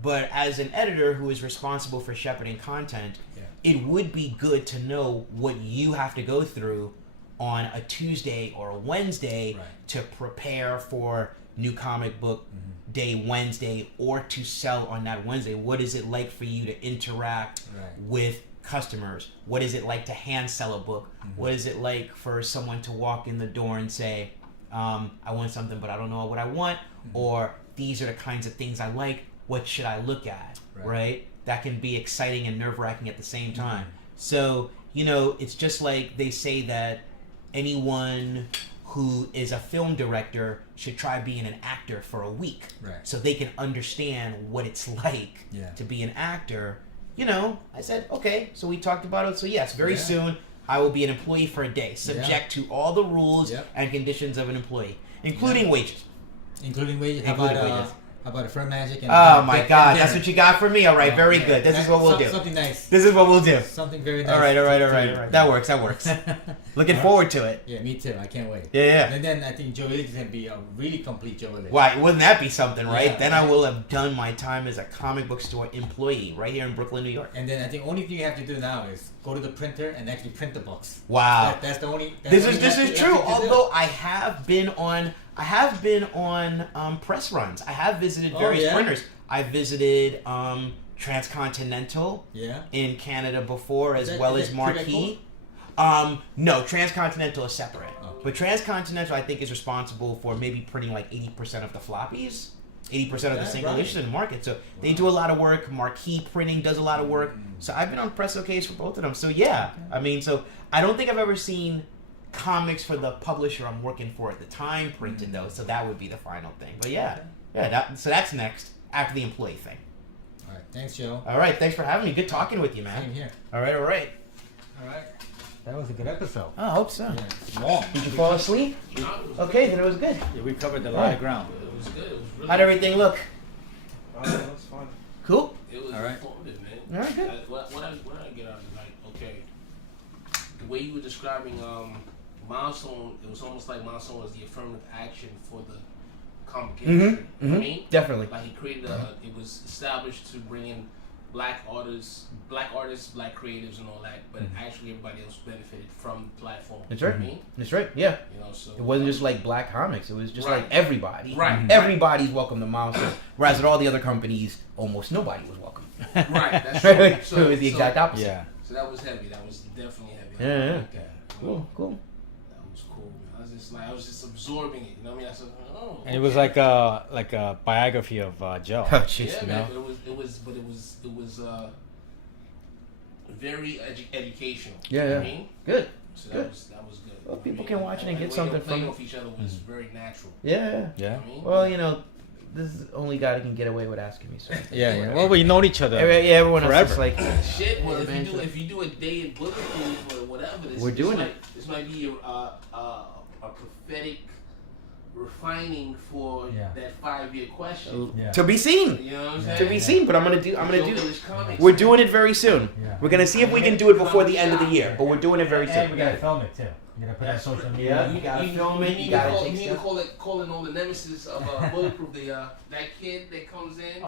But as an editor who is responsible for shepherding content, it would be good to know what you have to go through on a Tuesday or a Wednesday to prepare for New Comic Book Day Wednesday, or to sell on that Wednesday. What is it like for you to interact with customers? What is it like to hand sell a book? What is it like for someone to walk in the door and say, I want something but I don't know what I want, or these are the kinds of things I like. What should I look at, right? That can be exciting and nerve-wracking at the same time. So, it's just like they say that anyone who is a film director should try being an actor for a week. So they can understand what it's like to be an actor. I said, okay, so we talked about it. So yes, very soon I will be an employee for a day, subject to all the rules and conditions of an employee, including wages. Including wages? Including wages. How about a Fur Magic? And Oh my God, that's what you got for me. All right, very good. This is what we'll do. Something nice. This is what we'll do. Something very nice. All right. That works. Looking forward to it. Yeah, me too. I can't wait. Yeah. And then I think Joe Illidge is going to be a really complete Joe Illidge. Why, wouldn't that be something, right? Yeah, then right. I will have done my time as a comic book store employee right here in Brooklyn, New York. And then I think only thing you have to do now is go to the printer and actually print the books. Wow. That's the only. This is true. Although I have been on press runs. I have visited various printers. I visited Transcontinental in Canada before, as well as Marquee. No, Transcontinental is separate. Okay. But Transcontinental, I think, is responsible for maybe printing like 80% of the floppies, 80% of the single issues in the market. So they do a lot of work. Marquee Printing does a lot of work. So I've been on press case for both of them. So yeah, I mean, so I don't think I've ever seen comics for the publisher I'm working for at the time printed though. So that would be the final thing. But yeah, so that's next after the employee thing. All right, thanks, Joe. All right, thanks for having me. Good talking with you, man. Same here. All right. All right. That was a good episode. I hope so. Yeah. Long. Did you fall asleep? Okay, then it was good. Yeah, we covered a lot of ground. It was good. It was really How'd everything look? That was fun. Cool. It was All right. informative, man. All right, good. What I get out of it, like, okay, the way you were describing Milestone, it was almost like Milestone was the affirmative action for the comic industry. You know what I mean? Definitely. Like he created it was established to bring in black artists, black creatives and all that, but actually everybody else benefited from the platform. That's You know right. what I mean? That's right. Yeah. You know, so It wasn't just like black comics. It was just Right. like everybody. Right. Everybody's welcome to Milestone. Whereas at all the other companies, almost nobody was welcome. right. That's Right. right. So it was the exact opposite. Yeah. So that was heavy. That was definitely heavy. Yeah, yeah. Like that, you know? Cool. That was cool, man. I was just absorbing it. You know what I mean? I said, oh. And it was like a biography of Joe. Oh, jeez. Yeah, you man. know? But it was very educational. Yeah, You know yeah. what I mean? Good. So Good. that was good. Well, You know people what I can mean? watch it and And get the way something they were playing from it. off each other was very natural. Yeah. Yeah. You know what I mean? Well, you know, this is the only guy that can get away with asking me so. Yeah. Well, we've known each other. Everyone else Forever. is like, Shit, well, Yeah, if you do a day in Bulletproof or whatever, We're doing it. This might be a prophetic refining for that 5-year question. Yeah. to be seen. You know what I'm saying? To be seen, but I'm gonna do. Joe Illidge Comics. We're doing it very soon. Yeah. We're gonna see if we can do it before the end of the year, but we're doing it very And we soon. gotta film it too. We gotta put it on social Yeah. media. You gotta film it, you need gotta to take call, stuff. call in all the nemesis of Bulletproof. That kid that comes in.